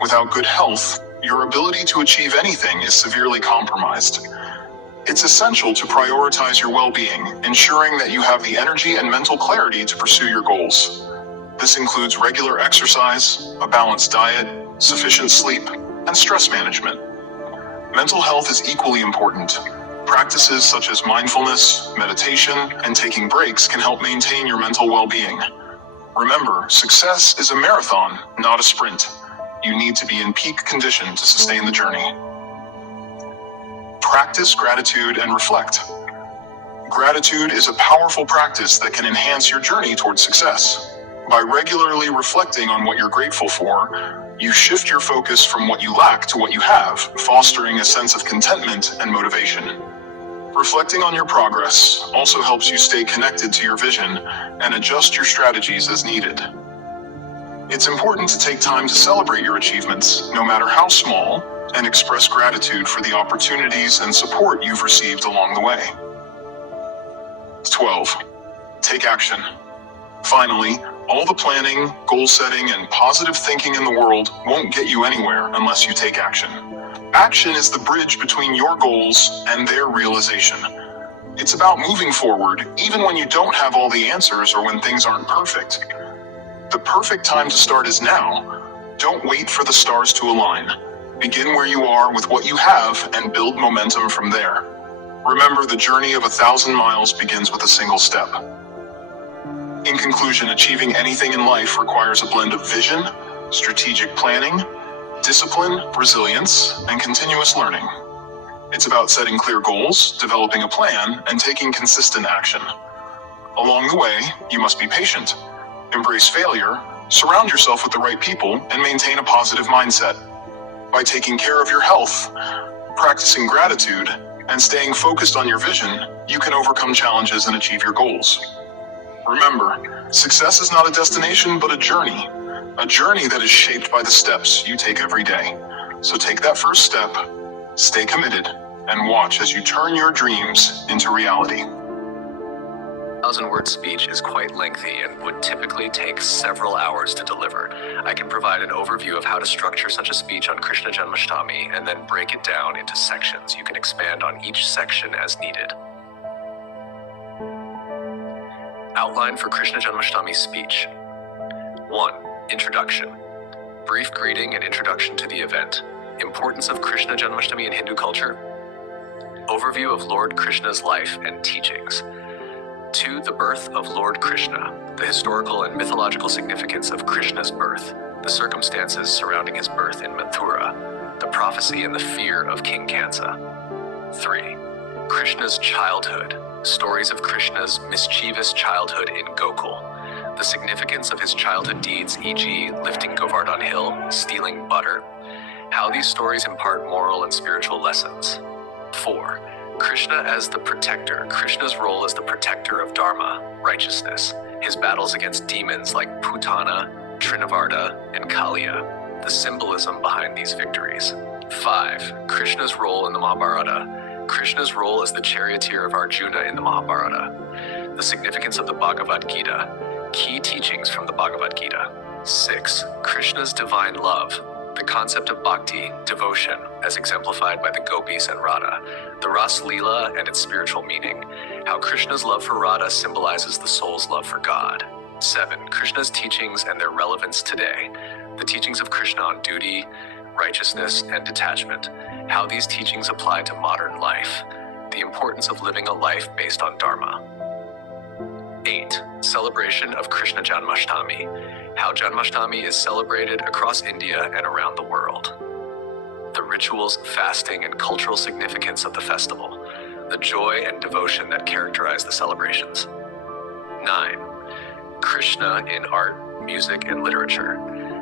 Without good health, your ability to achieve anything is severely compromised. It's essential to prioritize your well-being, ensuring that you have the energy and mental clarity to pursue your goals. This includes regular exercise, a balanced diet, sufficient sleep, and stress management. Mental health is equally important. Practices such as mindfulness, meditation, and taking breaks can help maintain your mental well-being. Remember, success is a marathon, not a sprint. You need to be in peak condition to sustain the journey. Practice gratitude and reflect. Gratitude is a powerful practice that can enhance your journey towards success. By regularly reflecting on what you're grateful for, you shift your focus from what you lack to what you have, fostering a sense of contentment and motivation. Reflecting on your progress also helps you stay connected to your vision and adjust your strategies as needed. It's important to take time to celebrate your achievements, no matter how small, and express gratitude for the opportunities and support you've received along the way. 12. Take action. Finally, all the planning, goal setting, and positive thinking in the world won't get you anywhere unless you take action. Action is the bridge between your goals and their realization. It's about moving forward even when you don't have all the answers or when things aren't perfect. The perfect time to start is now. Don't wait for the stars to align. Begin where you are with what you have and build momentum from there. Remember, the journey of 1,000 miles begins with a single step. In conclusion, achieving anything in life requires a blend of vision, strategic planning, discipline, resilience, and continuous learning. It's about setting clear goals, developing a plan, and taking consistent action. Along the way, you must be patient, embrace failure, surround yourself with the right people, and maintain a positive mindset. By taking care of your health, practicing gratitude, and staying focused on your vision, you can overcome challenges and achieve your goals. Remember, success is not a destination, but a journey that is shaped by the steps you take every day. So take that first step, stay committed, and watch as you turn your dreams into reality. 1,000-word speech is quite lengthy and would typically take several hours to deliver. I can provide an overview of how to structure such a speech on Krishna Janmashtami and then break it down into sections. You can expand on each section as needed. Outline for Krishna Janmashtami speech. 1. Introduction. Brief greeting and introduction to the event. Importance of Krishna Janmashtami in Hindu culture. Overview of Lord Krishna's life and teachings. 2. The birth of Lord Krishna. The historical and mythological significance of Krishna's birth. The circumstances surrounding his birth in Mathura. The prophecy and the fear of King Kansa. 3. Krishna's childhood. Stories of Krishna's mischievous childhood in Gokul. The significance of his childhood deeds, e.g. lifting Govardhan Hill, stealing butter. How these stories impart moral and spiritual lessons. 4. Krishna as the protector. Krishna's role as the protector of Dharma, righteousness. His battles against demons like Putana, Trinavarta, and Kaliya. The symbolism behind these victories. 5. Krishna's role in the Mahabharata. Krishna's role as the charioteer of Arjuna in the Mahabharata. The significance of the Bhagavad Gita. Key teachings from the Bhagavad Gita. 6. Krishna's divine love. The concept of bhakti, devotion, as exemplified by the gopis and Radha. The Ras Leela and its spiritual meaning. How Krishna's love for Radha symbolizes the soul's love for God. 7. Krishna's teachings and their relevance today. The teachings of Krishna on duty, righteousness, and detachment. How these teachings apply to modern life. The importance of living a life based on Dharma. 8. celebration of Krishna Janmashtami, how Janmashtami is celebrated across India and around the world. The rituals, fasting, and cultural significance of the festival, the joy and devotion that characterize the celebrations. 9. Krishna in art, music, and literature.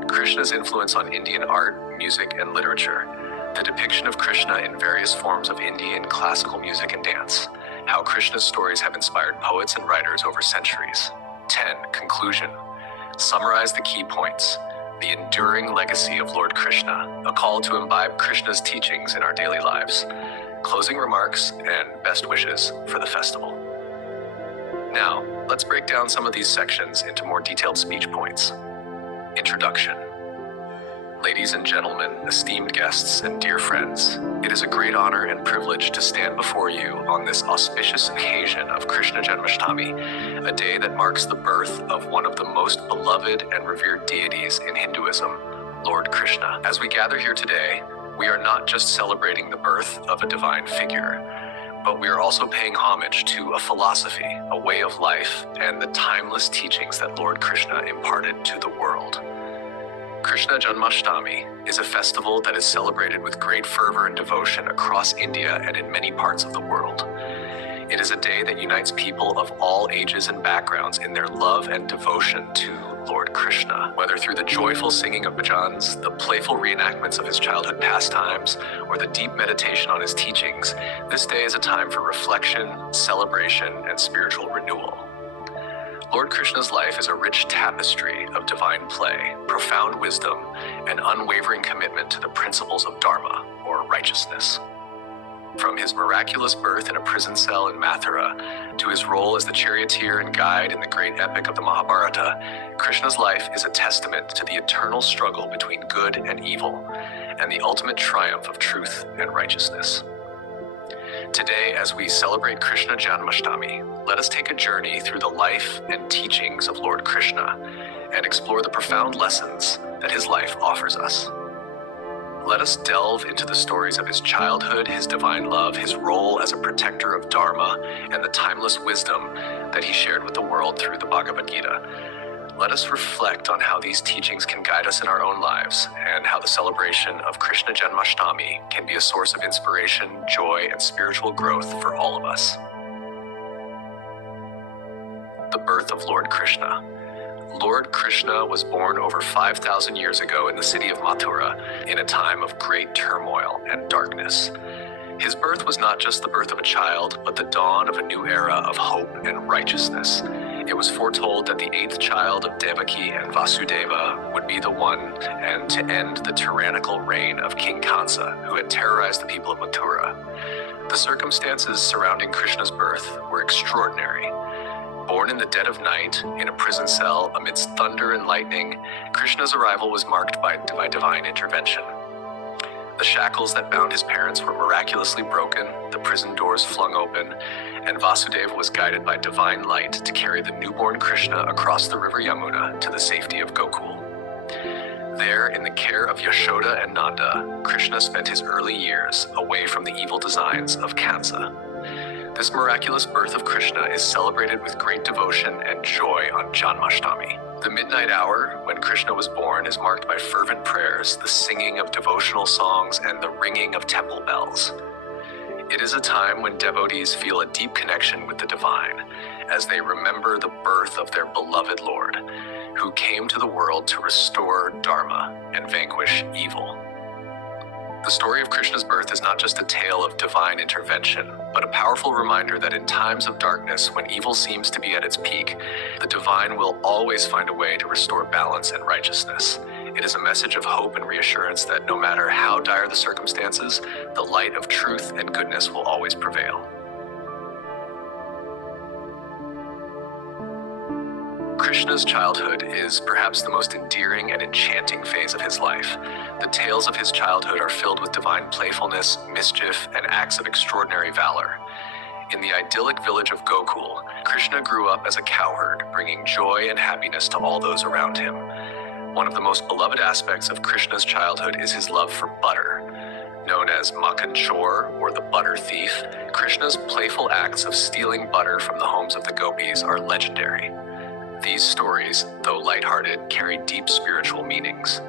Krishna's influence on Indian art, music, and literature. The depiction of Krishna in various forms of Indian classical music and dance. How Krishna's stories have inspired poets and writers over centuries. 10. Conclusion. Summarize the key points. The enduring legacy of Lord Krishna, a call to imbibe Krishna's teachings in our daily lives. Closing remarks and best wishes for the festival. Now, let's break down some of these sections into more detailed speech points. Introduction. Ladies and gentlemen, esteemed guests, and dear friends, it is a great honor and privilege to stand before you on this auspicious occasion of Krishna Janmashtami, a day that marks the birth of one of the most beloved and revered deities in Hinduism, Lord Krishna. As we gather here today, we are not just celebrating the birth of a divine figure, but we are also paying homage to a philosophy, a way of life, and the timeless teachings that Lord Krishna imparted to the world. Krishna Janmashtami is a festival that is celebrated with great fervor and devotion across India and in many parts of the world. It is a day that unites people of all ages and backgrounds in their love and devotion to Lord Krishna. Whether through the joyful singing of bhajans, the playful reenactments of his childhood pastimes, or the deep meditation on his teachings, this day is a time for reflection, celebration, and spiritual renewal. Lord Krishna's life is a rich tapestry of divine play, profound wisdom, and unwavering commitment to the principles of dharma, or righteousness. From his miraculous birth in a prison cell in Mathura to his role as the charioteer and guide in the great epic of the Mahabharata, Krishna's life is a testament to the eternal struggle between good and evil, and the ultimate triumph of truth and righteousness. Today, as we celebrate Krishna Janmashtami, let us take a journey through the life and teachings of Lord Krishna and explore the profound lessons that his life offers us. Let us delve into the stories of his childhood, his divine love, his role as a protector of Dharma, and the timeless wisdom that he shared with the world through the Bhagavad Gita. Let us reflect on how these teachings can guide us in our own lives, and how the celebration of Krishna Janmashtami can be a source of inspiration, joy, and spiritual growth for all of us. The birth of Lord Krishna. Lord Krishna was born over 5,000 years ago in the city of Mathura in a time of great turmoil and darkness. His birth was not just the birth of a child, but the dawn of a new era of hope and righteousness. It was foretold that the 8th child of Devaki and Vasudeva would be the one and to end the tyrannical reign of King Kansa, who had terrorized the people of Mathura. The circumstances surrounding Krishna's birth were extraordinary. Born in the dead of night, in a prison cell amidst thunder and lightning, Krishna's arrival was marked by divine intervention. The shackles that bound his parents were miraculously broken, the prison doors flung open, and Vasudeva was guided by divine light to carry the newborn Krishna across the river Yamuna to the safety of Gokul. There, in the care of Yashoda and Nanda, Krishna spent his early years away from the evil designs of Kansa. This miraculous birth of Krishna is celebrated with great devotion and joy on Janmashtami. The midnight hour, when Krishna was born, is marked by fervent prayers, the singing of devotional songs, and the ringing of temple bells. It is a time when devotees feel a deep connection with the divine, as they remember the birth of their beloved Lord, who came to the world to restore Dharma and vanquish evil. The story of Krishna's birth is not just a tale of divine intervention, but a powerful reminder that in times of darkness, when evil seems to be at its peak, the divine will always find a way to restore balance and righteousness. It is a message of hope and reassurance that no matter how dire the circumstances, the light of truth and goodness will always prevail. Krishna's childhood is perhaps the most endearing and enchanting phase of his life. The tales of his childhood are filled with divine playfulness, mischief, and acts of extraordinary valor. In the idyllic village of Gokul, Krishna grew up as a cowherd, bringing joy and happiness to all those around him. One of the most beloved aspects of Krishna's childhood is his love for butter. Known as Makhan Chor, or the butter thief, Krishna's playful acts of stealing butter from the homes of the gopis are legendary. These stories, though lighthearted, carry deep spiritual meanings.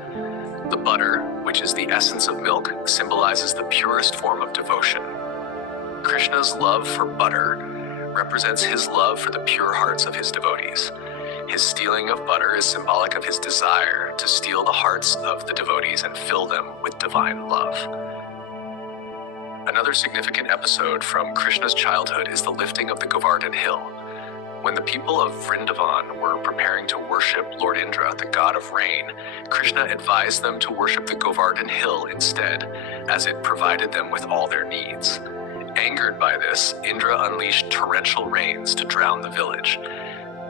The butter, which is the essence of milk, symbolizes the purest form of devotion. Krishna's love for butter represents his love for the pure hearts of his devotees. His stealing of butter is symbolic of his desire to steal the hearts of the devotees and fill them with divine love. Another significant episode from Krishna's childhood is the lifting of the Govardhan Hill. When the people of Vrindavan were preparing to worship Lord Indra, the god of rain, Krishna advised them to worship the Govardhan Hill instead, as it provided them with all their needs. Angered by this, Indra unleashed torrential rains to drown the village.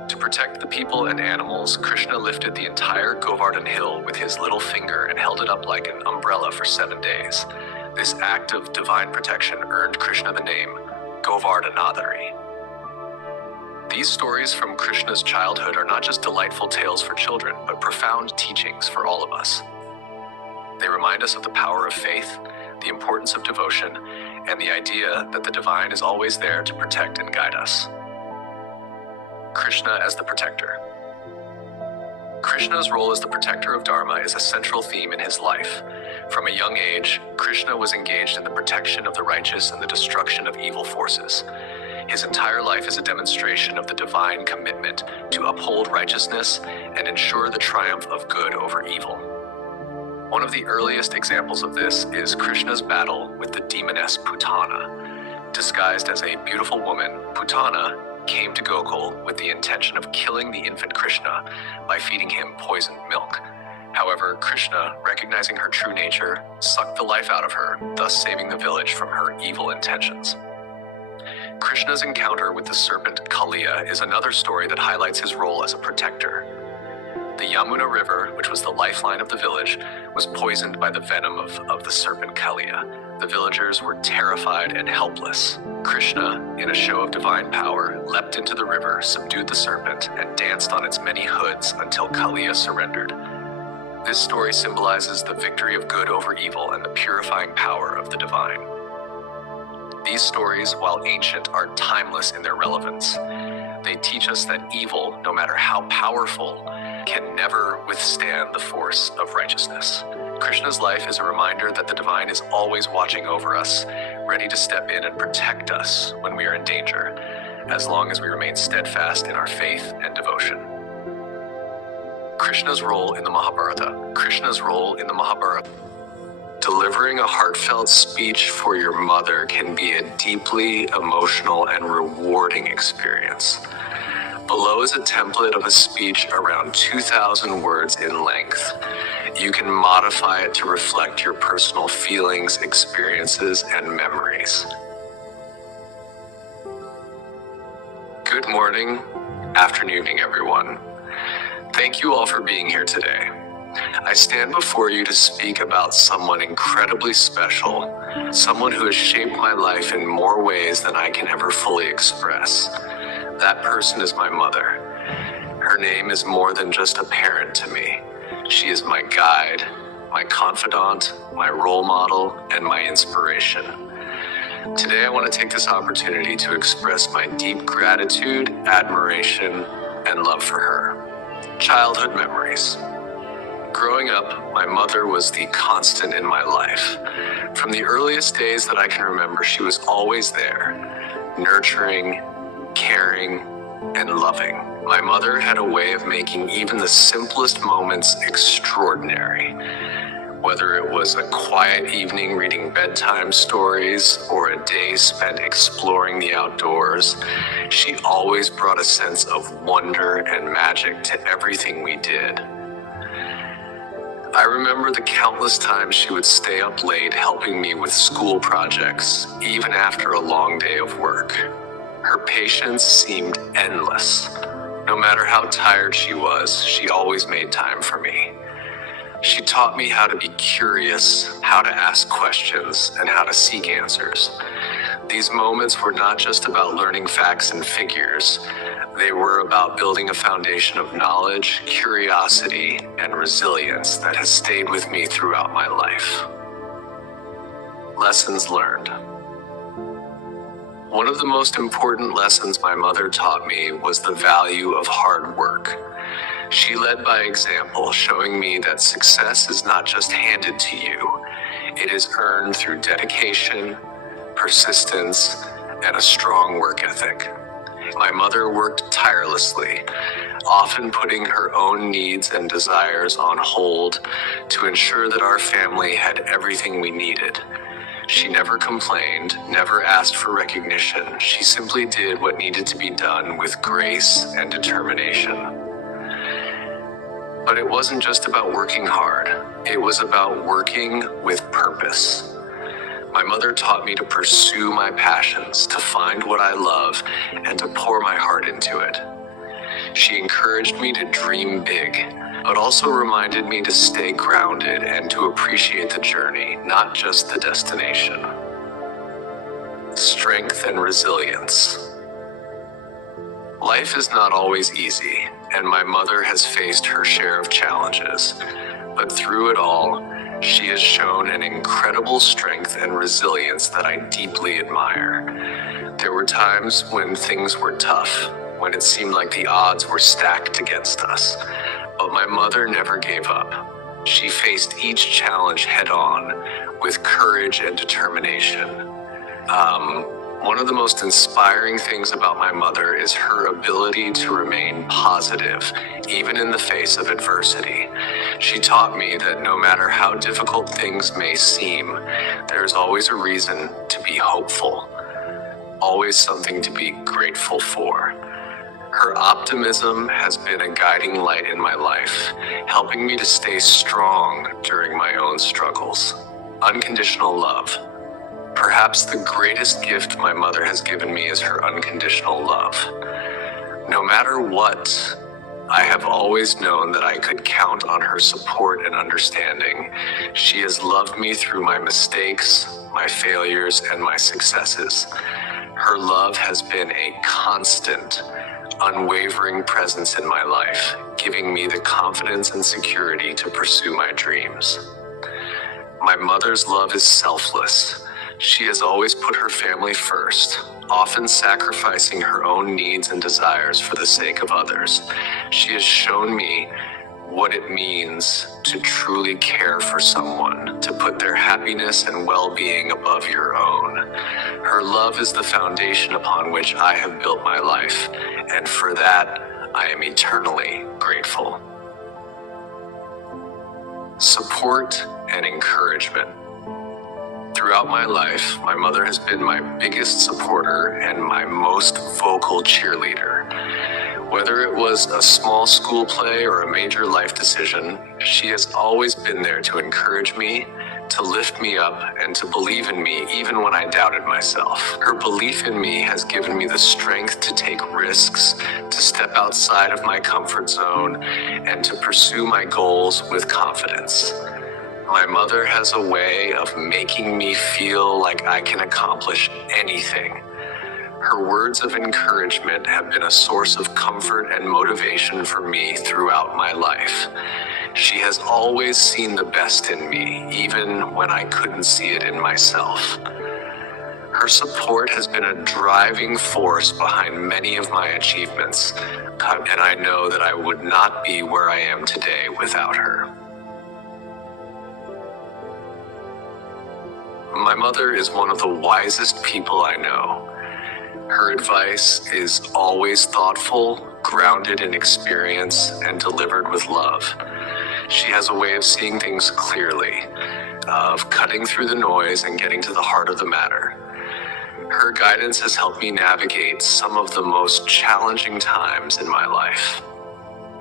To protect the people and animals, Krishna lifted the entire Govardhan Hill with his little finger and held it up like an umbrella for 7 days. This act of divine protection earned Krishna the name Govardhanadari. These stories from Krishna's childhood are not just delightful tales for children, but profound teachings for all of us. They remind us of the power of faith, the importance of devotion, and the idea that the divine is always there to protect and guide us. Krishna as the protector. Krishna's role as the protector of Dharma is a central theme in his life. From a young age, Krishna was engaged in the protection of the righteous and the destruction of evil forces. His entire life is a demonstration of the divine commitment to uphold righteousness and ensure the triumph of good over evil. One of the earliest examples of this is Krishna's battle with the demoness Putana. Disguised as a beautiful woman, Putana came to Gokul with the intention of killing the infant Krishna by feeding him poisoned milk. However, Krishna, recognizing her true nature, sucked the life out of her, thus saving the village from her evil intentions. Krishna's encounter with the serpent Kaliya is another story that highlights his role as a protector. The Yamuna River, which was the lifeline of the village, was poisoned by the venom of the serpent Kaliya. The villagers were terrified and helpless. Krishna, in a show of divine power, leapt into the river, subdued the serpent, and danced on its many hoods until Kaliya surrendered. This story symbolizes the victory of good over evil and the purifying power of the divine. These stories, while ancient, are timeless in their relevance. They teach us that evil, no matter how powerful, can never withstand the force of righteousness. Krishna's life is a reminder that the divine is always watching over us, ready to step in and protect us when we are in danger, as long as we remain steadfast in our faith and devotion. Krishna's role in the Mahabharata. Krishna's role in the Mahabharata. Delivering a heartfelt speech for your mother can be a deeply emotional and rewarding experience. Below is a template of a speech around 2,000 words in length. You can modify it to reflect your personal feelings, experiences, and memories. Good morning, afternoon, everyone. Thank you all for being here today. I stand before you to speak about someone incredibly special, someone who has shaped my life in more ways than I can ever fully express. That person is my mother. Her name is more than just a parent to me. She is my guide, my confidant, my role model, and my inspiration. Today, I want to take this opportunity to express my deep gratitude, admiration, and love for her. Childhood memories. Growing up, my mother was the constant in my life. From the earliest days that I can remember, she was always there, nurturing, caring, and loving. My mother had a way of making even the simplest moments extraordinary. Whether it was a quiet evening reading bedtime stories or a day spent exploring the outdoors, she always brought a sense of wonder and magic to everything we did. I remember the countless times she would stay up late helping me with school projects, even after a long day of work. Her patience seemed endless. No matter how tired she was, she always made time for me. She taught me how to be curious, how to ask questions, and how to seek answers. These moments were not just about learning facts and figures. They were about building a foundation of knowledge, curiosity, and resilience that has stayed with me throughout my life. Lessons learned. One of the most important lessons my mother taught me was the value of hard work. She led by example, showing me that success is not just handed to you. It is earned through dedication, persistence, and a strong work ethic. My mother worked tirelessly, often putting her own needs and desires on hold to ensure that our family had everything we needed. She never complained, never asked for recognition. She simply did what needed to be done with grace and determination. But it wasn't just about working hard. It was about working with purpose. My mother taught me to pursue my passions, to find what I love, and to pour my heart into it. She encouraged me to dream big, but also reminded me to stay grounded and to appreciate the journey, not just the destination. Strength and resilience. Life is not always easy, and my mother has faced her share of challenges, but through it all, she has shown an incredible strength and resilience that I deeply admire. There were times when things were tough, when it seemed like the odds were stacked against us, but my mother never gave up. She faced each challenge head on with courage and determination. One of the most inspiring things about my mother is her ability to remain positive, even in the face of adversity. She taught me that no matter how difficult things may seem, there's always a reason to be hopeful, always something to be grateful for. Her optimism has been a guiding light in my life, helping me to stay strong during my own struggles. Unconditional love. Perhaps the greatest gift my mother has given me is her unconditional love. No matter what, I have always known that I could count on her support and understanding. She has loved me through my mistakes, my failures, and my successes. Her love has been a constant, unwavering presence in my life, giving me the confidence and security to pursue my dreams. My mother's love is selfless. She has always put her family first, often sacrificing her own needs and desires for the sake of others. She has shown me what it means to truly care for someone, to put their happiness and well-being above your own. Her love is the foundation upon which I have built my life, and for that, I am eternally grateful. Support and encouragement. Throughout my life, my mother has been my biggest supporter and my most vocal cheerleader. Whether it was a small school play or a major life decision, she has always been there to encourage me, to lift me up, and to believe in me even when I doubted myself. Her belief in me has given me the strength to take risks, to step outside of my comfort zone, and to pursue my goals with confidence. My mother has a way of making me feel like I can accomplish anything. Her words of encouragement have been a source of comfort and motivation for me throughout my life. She has always seen the best in me, even when I couldn't see it in myself. Her support has been a driving force behind many of my achievements, and I know that I would not be where I am today without her. My mother is one of the wisest people I know. Her advice is always thoughtful, grounded in experience, and delivered with love. She has a way of seeing things clearly, of cutting through the noise and getting to the heart of the matter. Her guidance has helped me navigate some of the most challenging times in my life.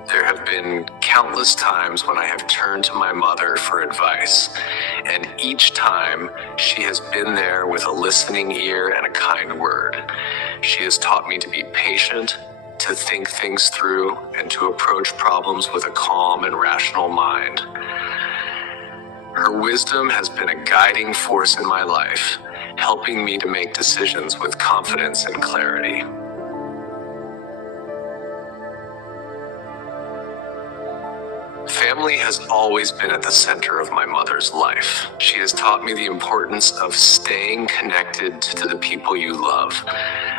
There have been countless times when I have turned to my mother for advice, and each time she has been there with a listening ear and a kind word. She has taught me to be patient, to think things through, and to approach problems with a calm and rational mind. Her wisdom has been a guiding force in my life, helping me to make decisions with confidence and clarity. Family has always been at the center of my mother's life. She has taught me the importance of staying connected to the people you love,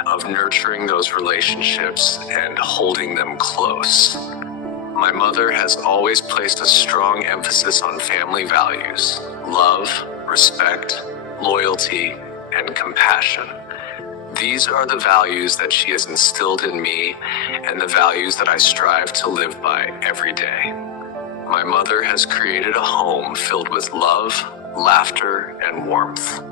of nurturing those relationships and holding them close. My mother has always placed a strong emphasis on family values: love, respect, loyalty, and compassion. These are the values that she has instilled in me and the values that I strive to live by every day. My mother has created a home filled with love, laughter, and warmth.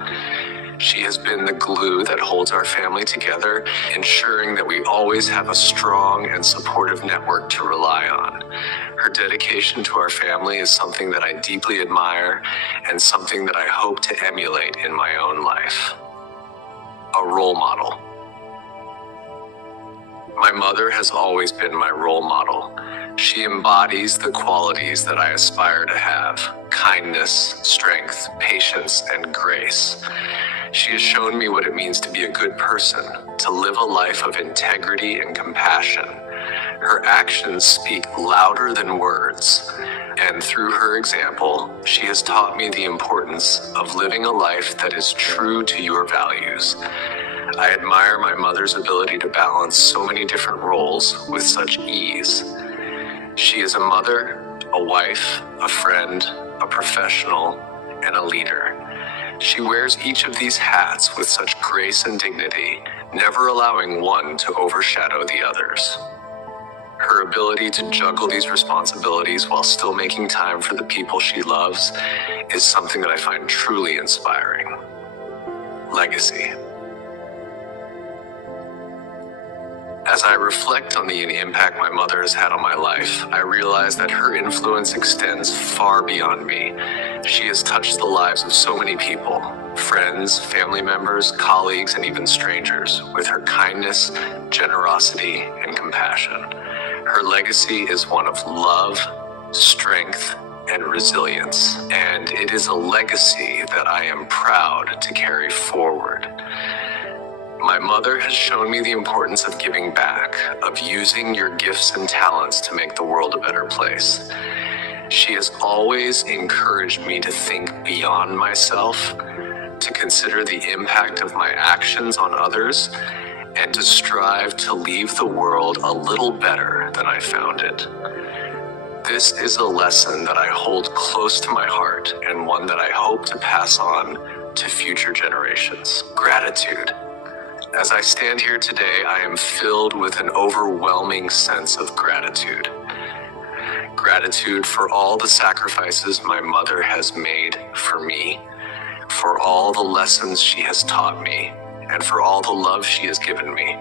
She has been the glue that holds our family together, ensuring that we always have a strong and supportive network to rely on. Her dedication to our family is something that I deeply admire and something that I hope to emulate in my own life. A role model. My mother has always been my role model. She embodies the qualities that I aspire to have: kindness, strength, patience, and grace. She has shown me what it means to be a good person, to live a life of integrity and compassion. Her actions speak louder than words, and through her example, she has taught me the importance of living a life that is true to your values. I admire my mother's ability to balance so many different roles with such ease. She is a mother, a wife, a friend, a professional, and a leader. She wears each of these hats with such grace and dignity, never allowing one to overshadow the others. Her ability to juggle these responsibilities while still making time for the people she loves is something that I find truly inspiring. Legacy. As I reflect on the impact my mother has had on my life, I realize that her influence extends far beyond me. She has touched the lives of so many people, friends, family members, colleagues, and even strangers, with her kindness, generosity, and compassion. Her legacy is one of love, strength, and resilience, and it is a legacy that I am proud to carry forward. My mother has shown me the importance of giving back, of using your gifts and talents to make the world a better place. She has always encouraged me to think beyond myself, to consider the impact of my actions on others, and to strive to leave the world a little better than I found it. This is a lesson that I hold close to my heart and one that I hope to pass on to future generations. Gratitude. As I stand here today, I am filled with an overwhelming sense of gratitude. Gratitude for all the sacrifices my mother has made for me, for all the lessons she has taught me, and for all the love she has given me.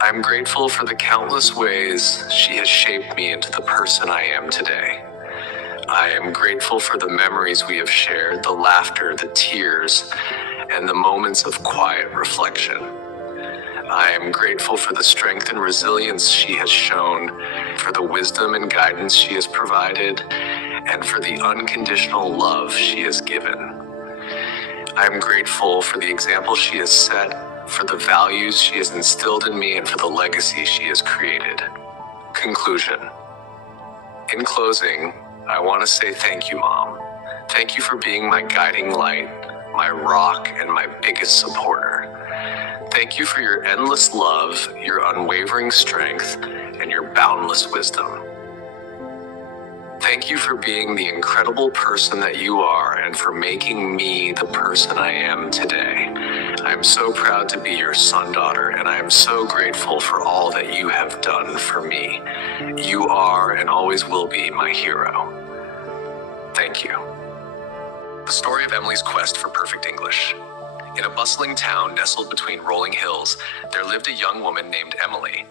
I'm grateful for the countless ways she has shaped me into the person I am today. I am grateful for the memories we have shared, the laughter, the tears, and the moments of quiet reflection. I am grateful for the strength and resilience she has shown, for the wisdom and guidance she has provided, and for the unconditional love she has given. I am grateful for the example she has set, for the values she has instilled in me, and for the legacy she has created. Conclusion. In closing, I want to say thank you, Mom. Thank you for being my guiding light, my rock, and my biggest supporter. Thank you for your endless love, your unwavering strength, and your boundless wisdom. Thank you for being the incredible person that you are and for making me the person I am today. I am so proud to be your son, daughter, and I am so grateful for all that you have done for me. You are and always will be my hero. Thank you. The story of Emily's quest for perfect English. In a bustling town nestled between rolling hills, there lived a young woman named Emily.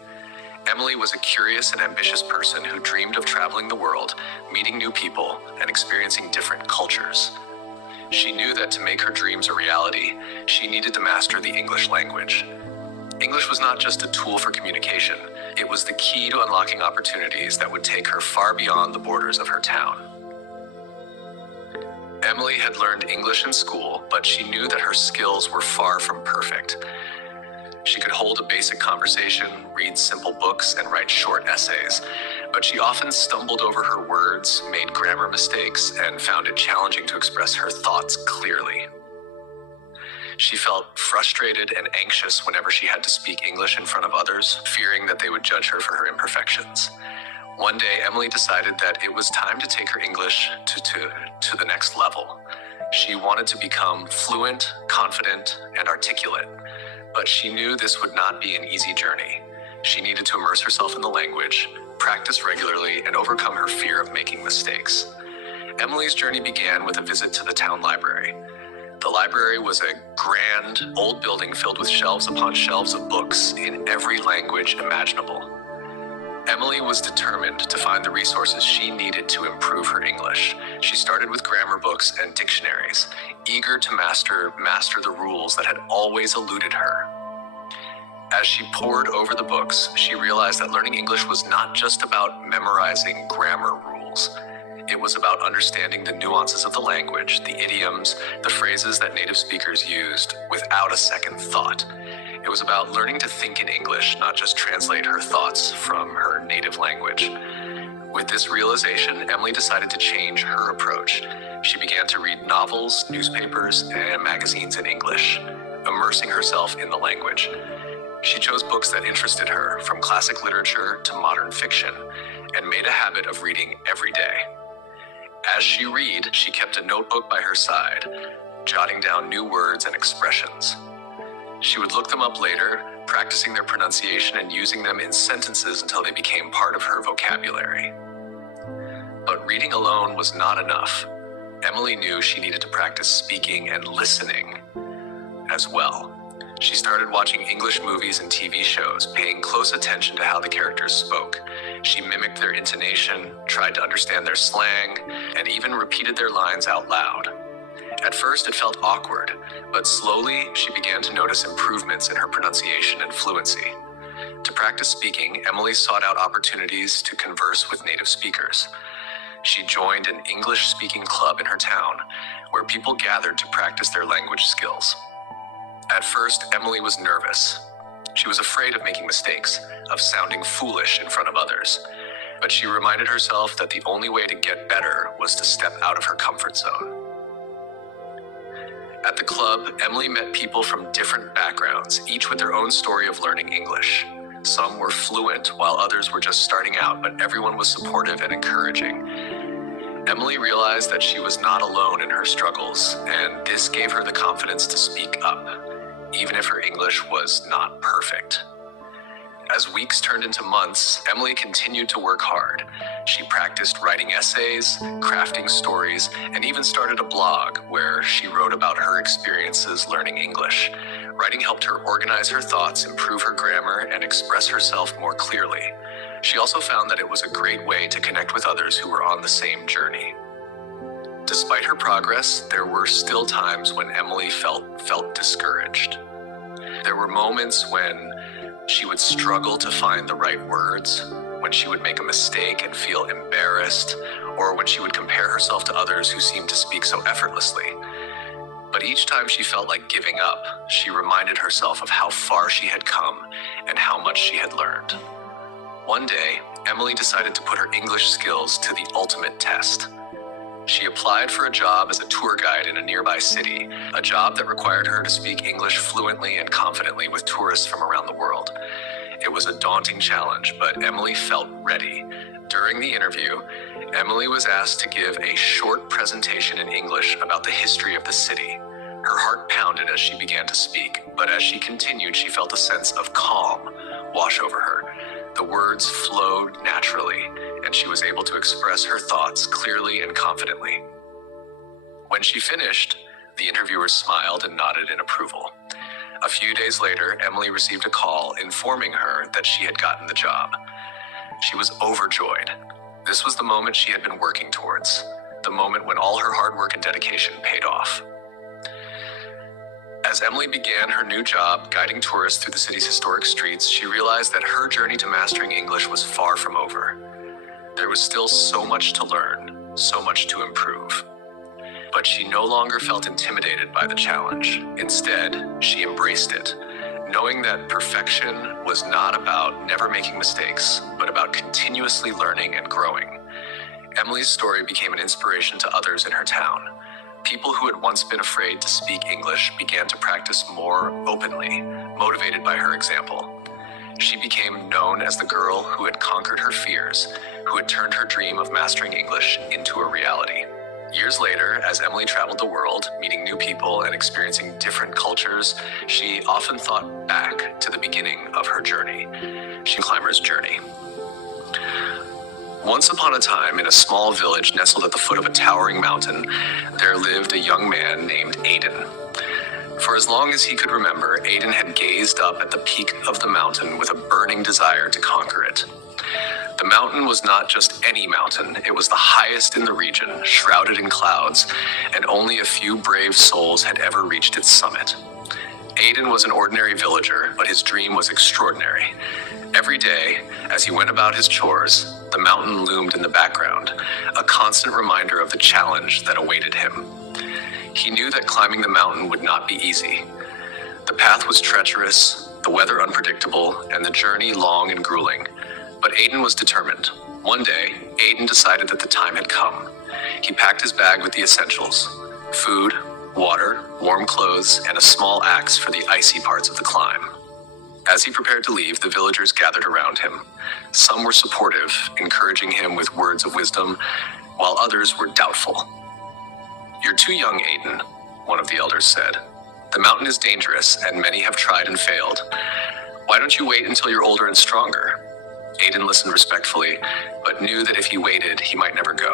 Emily was a curious and ambitious person who dreamed of traveling the world, meeting new people, and experiencing different cultures. She knew that to make her dreams a reality, she needed to master the English language. English was not just a tool for communication, it was the key to unlocking opportunities that would take her far beyond the borders of her town. Emily had learned English in school, but she knew that her skills were far from perfect. She could hold a basic conversation, read simple books, and write short essays, but she often stumbled over her words, made grammar mistakes, and found it challenging to express her thoughts clearly. She felt frustrated and anxious whenever she had to speak English in front of others, fearing that they would judge her for her imperfections. One day, Emily decided that it was time to take her English to the next level. She wanted to become fluent, confident, and articulate, but she knew this would not be an easy journey. She needed to immerse herself in the language, practice regularly, and overcome her fear of making mistakes. Emily's journey began with a visit to the town library. The library was a grand, old building filled with shelves upon shelves of books in every language imaginable. Emily was determined to find the resources she needed to improve her English. She started with grammar books and dictionaries, eager to master the rules that had always eluded her. As she pored over the books, she realized that learning English was not just about memorizing grammar rules. It was about understanding the nuances of the language, the idioms, the phrases that native speakers used without a second thought. It was about learning to think in English, not just translate her thoughts from her native language. With this realization, Emily decided to change her approach. She began to read novels, newspapers, and magazines in English, immersing herself in the language. She chose books that interested her, from classic literature to modern fiction, and made a habit of reading every day. As she read, she kept a notebook by her side, jotting down new words and expressions. She would look them up later, practicing their pronunciation and using them in sentences until they became part of her vocabulary. But reading alone was not enough. Emily knew she needed to practice speaking and listening as well. She started watching English movies and TV shows, paying close attention to how the characters spoke. She mimicked their intonation, tried to understand their slang, and even repeated their lines out loud. At first, it felt awkward, but slowly she began to notice improvements in her pronunciation and fluency. To practice speaking, Emily sought out opportunities to converse with native speakers. She joined an English-speaking club in her town, where people gathered to practice their language skills. At first, Emily was nervous. She was afraid of making mistakes, of sounding foolish in front of others. But she reminded herself that the only way to get better was to step out of her comfort zone. At the club, Emily met people from different backgrounds, each with their own story of learning English. Some were fluent, while others were just starting out, but everyone was supportive and encouraging. Emily realized that she was not alone in her struggles, and this gave her the confidence to speak up, even if her English was not perfect. As weeks turned into months, Emily continued to work hard. She practiced writing essays, crafting stories, and even started a blog where she wrote about her experiences learning English. Writing helped her organize her thoughts, improve her grammar, and express herself more clearly. She also found that it was a great way to connect with others who were on the same journey. Despite her progress, there were still times when Emily felt discouraged. There were moments when she would struggle to find the right words, when she would make a mistake and feel embarrassed, or when she would compare herself to others who seemed to speak so effortlessly. But each time she felt like giving up, she reminded herself of how far she had come and how much she had learned. One day, Emily decided to put her English skills to the ultimate test. She applied for a job as a tour guide in a nearby city, a job that required her to speak English fluently and confidently with tourists from around the world. It was a daunting challenge, but Emily felt ready. During the interview, Emily was asked to give a short presentation in English about the history of the city. Her heart pounded as she began to speak, but as she continued, she felt a sense of calm wash over her. The words flowed naturally, and she was able to express her thoughts clearly and confidently. When she finished, the interviewers smiled and nodded in approval. A few days later, Emily received a call informing her that she had gotten the job. She was overjoyed. This was the moment she had been working towards, the moment when all her hard work and dedication paid off. As Emily began her new job guiding tourists through the city's historic streets, she realized that her journey to mastering English was far from over. There was still so much to learn, so much to improve. But she no longer felt intimidated by the challenge. Instead, she embraced it, knowing that perfection was not about never making mistakes, but about continuously learning and growing. Emily's story became an inspiration to others in her town. People who had once been afraid to speak English began to practice more openly, motivated by her example. She became known as the girl who had conquered her fears, who had turned her dream of mastering English into a reality. Years later, as Emily traveled the world, meeting new people and experiencing different cultures, she often thought back to the beginning of her journey, climber's journey. Once upon a time, in a small village nestled at the foot of a towering mountain, there lived a young man named Aiden. For as long as he could remember, Aiden had gazed up at the peak of the mountain with a burning desire to conquer it. The mountain was not just any mountain, it was the highest in the region, shrouded in clouds, and only a few brave souls had ever reached its summit. Aiden was an ordinary villager, but his dream was extraordinary. Every day, as he went about his chores, the mountain loomed in the background, a constant reminder of the challenge that awaited him. He knew that climbing the mountain would not be easy. The path was treacherous, the weather unpredictable, and the journey long and grueling. But Aiden was determined. One day, Aiden decided that the time had come. He packed his bag with the essentials: food, water, warm clothes, and a small axe for the icy parts of the climb. As he prepared to leave, the villagers gathered around him. Some were supportive, encouraging him with words of wisdom, while others were doubtful. "You're too young, Aiden," one of the elders said. "The mountain is dangerous, and many have tried and failed. Why don't you wait until you're older and stronger?" Aiden listened respectfully, but knew that if he waited, he might never go.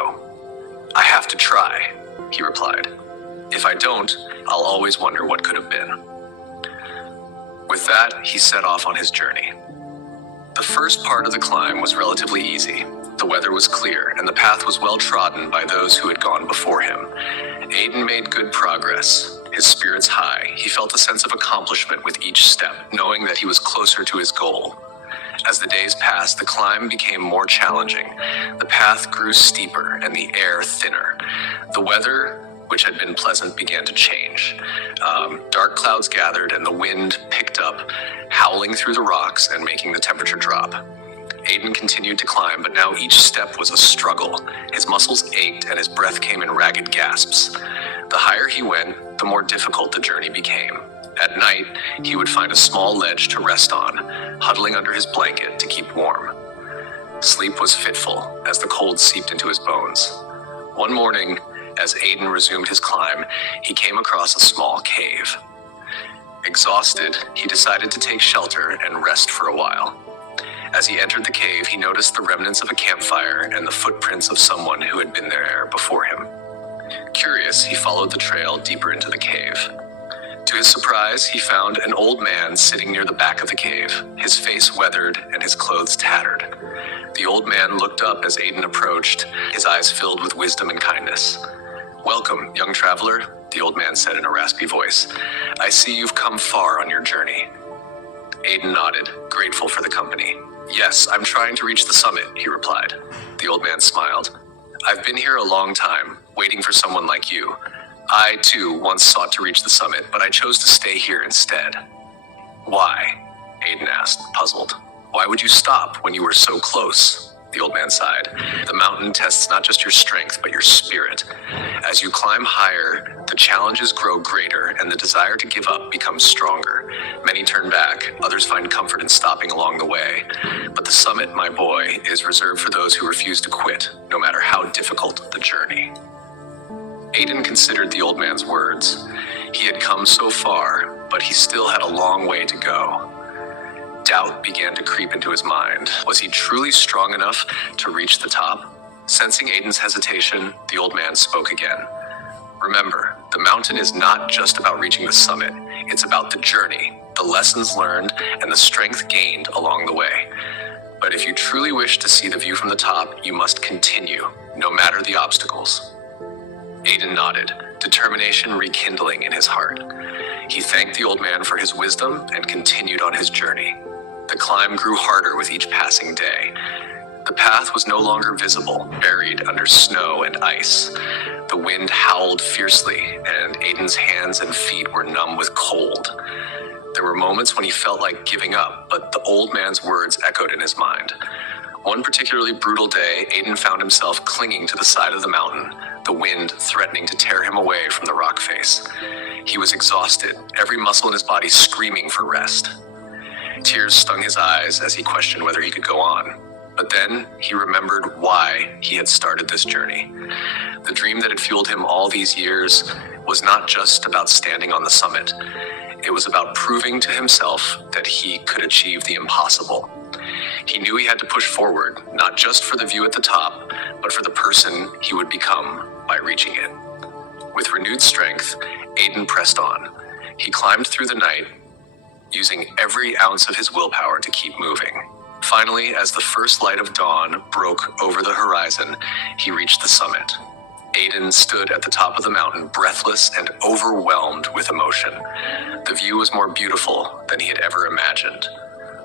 "I have to try," he replied. "If I don't, I'll always wonder what could have been." With that, he set off on his journey. The first part of the climb was relatively easy. The weather was clear, and the path was well trodden by those who had gone before him. Aiden made good progress, his spirits high. He felt a sense of accomplishment with each step, knowing that he was closer to his goal. As the days passed, the climb became more challenging. The path grew steeper and the air thinner. The weather, which had been pleasant, began to change. Dark clouds gathered and the wind picked up, howling through the rocks and making the temperature drop. Aiden continued to climb, but now each step was a struggle. His muscles ached and his breath came in ragged gasps. The higher he went, the more difficult the journey became. At night, he would find a small ledge to rest on, huddling under his blanket to keep warm. Sleep was fitful as the cold seeped into his bones. One morning, as Aiden resumed his climb, he came across a small cave. Exhausted, he decided to take shelter and rest for a while. As he entered the cave, he noticed the remnants of a campfire and the footprints of someone who had been there before him. Curious, he followed the trail deeper into the cave. To his surprise, he found an old man sitting near the back of the cave, his face weathered and his clothes tattered. The old man looked up as Aiden approached, his eyes filled with wisdom and kindness. "Welcome, young traveler," the old man said in a raspy voice. "I see you've come far on your journey." Aiden nodded, grateful for the company. "Yes, I'm trying to reach the summit," he replied. The old man smiled. "I've been here a long time, waiting for someone like you. I, too, once sought to reach the summit, but I chose to stay here instead." "Why?" Aiden asked, puzzled. "Why would you stop when you were so close?" The old man sighed. "The mountain tests not just your strength, but your spirit. As you climb higher, the challenges grow greater and the desire to give up becomes stronger. Many turn back, others find comfort in stopping along the way. But the summit, my boy, is reserved for those who refuse to quit, no matter how difficult the journey." Aiden considered the old man's words. He had come so far, but he still had a long way to go. Doubt began to creep into his mind. Was he truly strong enough to reach the top? Sensing Aiden's hesitation, the old man spoke again. "Remember, the mountain is not just about reaching the summit. It's about the journey, the lessons learned, and the strength gained along the way. But if you truly wish to see the view from the top, you must continue, no matter the obstacles." Aiden nodded, determination rekindling in his heart. He thanked the old man for his wisdom and continued on his journey. The climb grew harder with each passing day. The path was no longer visible, buried under snow and ice. The wind howled fiercely, and Aiden's hands and feet were numb with cold. There were moments when he felt like giving up, but the old man's words echoed in his mind. One particularly brutal day, Aiden found himself clinging to the side of the mountain, the wind threatening to tear him away from the rock face. He was exhausted, every muscle in his body screaming for rest. Tears stung his eyes as he questioned whether he could go on. But then he remembered why he had started this journey. The dream that had fueled him all these years was not just about standing on the summit. It was about proving to himself that he could achieve the impossible. He knew he had to push forward, not just for the view at the top, but for the person he would become by reaching it. With renewed strength, Aiden pressed on. He climbed through the night, using every ounce of his willpower to keep moving. Finally, as the first light of dawn broke over the horizon, he reached the summit. Aiden stood at the top of the mountain, breathless and overwhelmed with emotion. The view was more beautiful than he had ever imagined.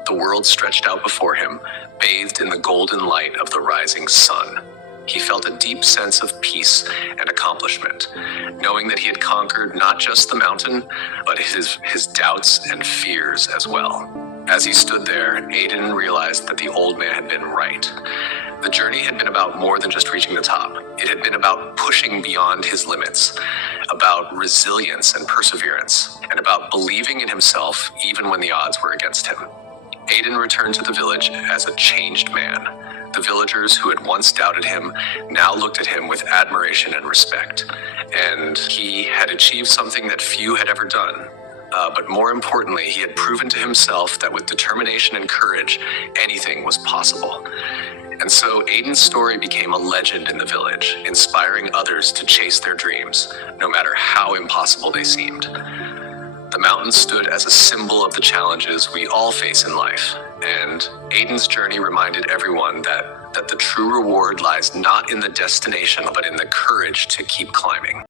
The world stretched out before him, bathed in the golden light of the rising sun. He felt a deep sense of peace and accomplishment, knowing that he had conquered not just the mountain, but his doubts and fears as well. As he stood there, Aiden realized that the old man had been right. The journey had been about more than just reaching the top. It had been about pushing beyond his limits, about resilience and perseverance, and about believing in himself even when the odds were against him. Aiden returned to the village as a changed man. The villagers who had once doubted him now looked at him with admiration and respect. And he had achieved something that few had ever done. But more importantly, he had proven to himself that with determination and courage, anything was possible. And so Aiden's story became a legend in the village, inspiring others to chase their dreams, no matter how impossible they seemed. The mountain stood as a symbol of the challenges we all face in life, and Aiden's journey reminded everyone that the true reward lies not in the destination, but in the courage to keep climbing.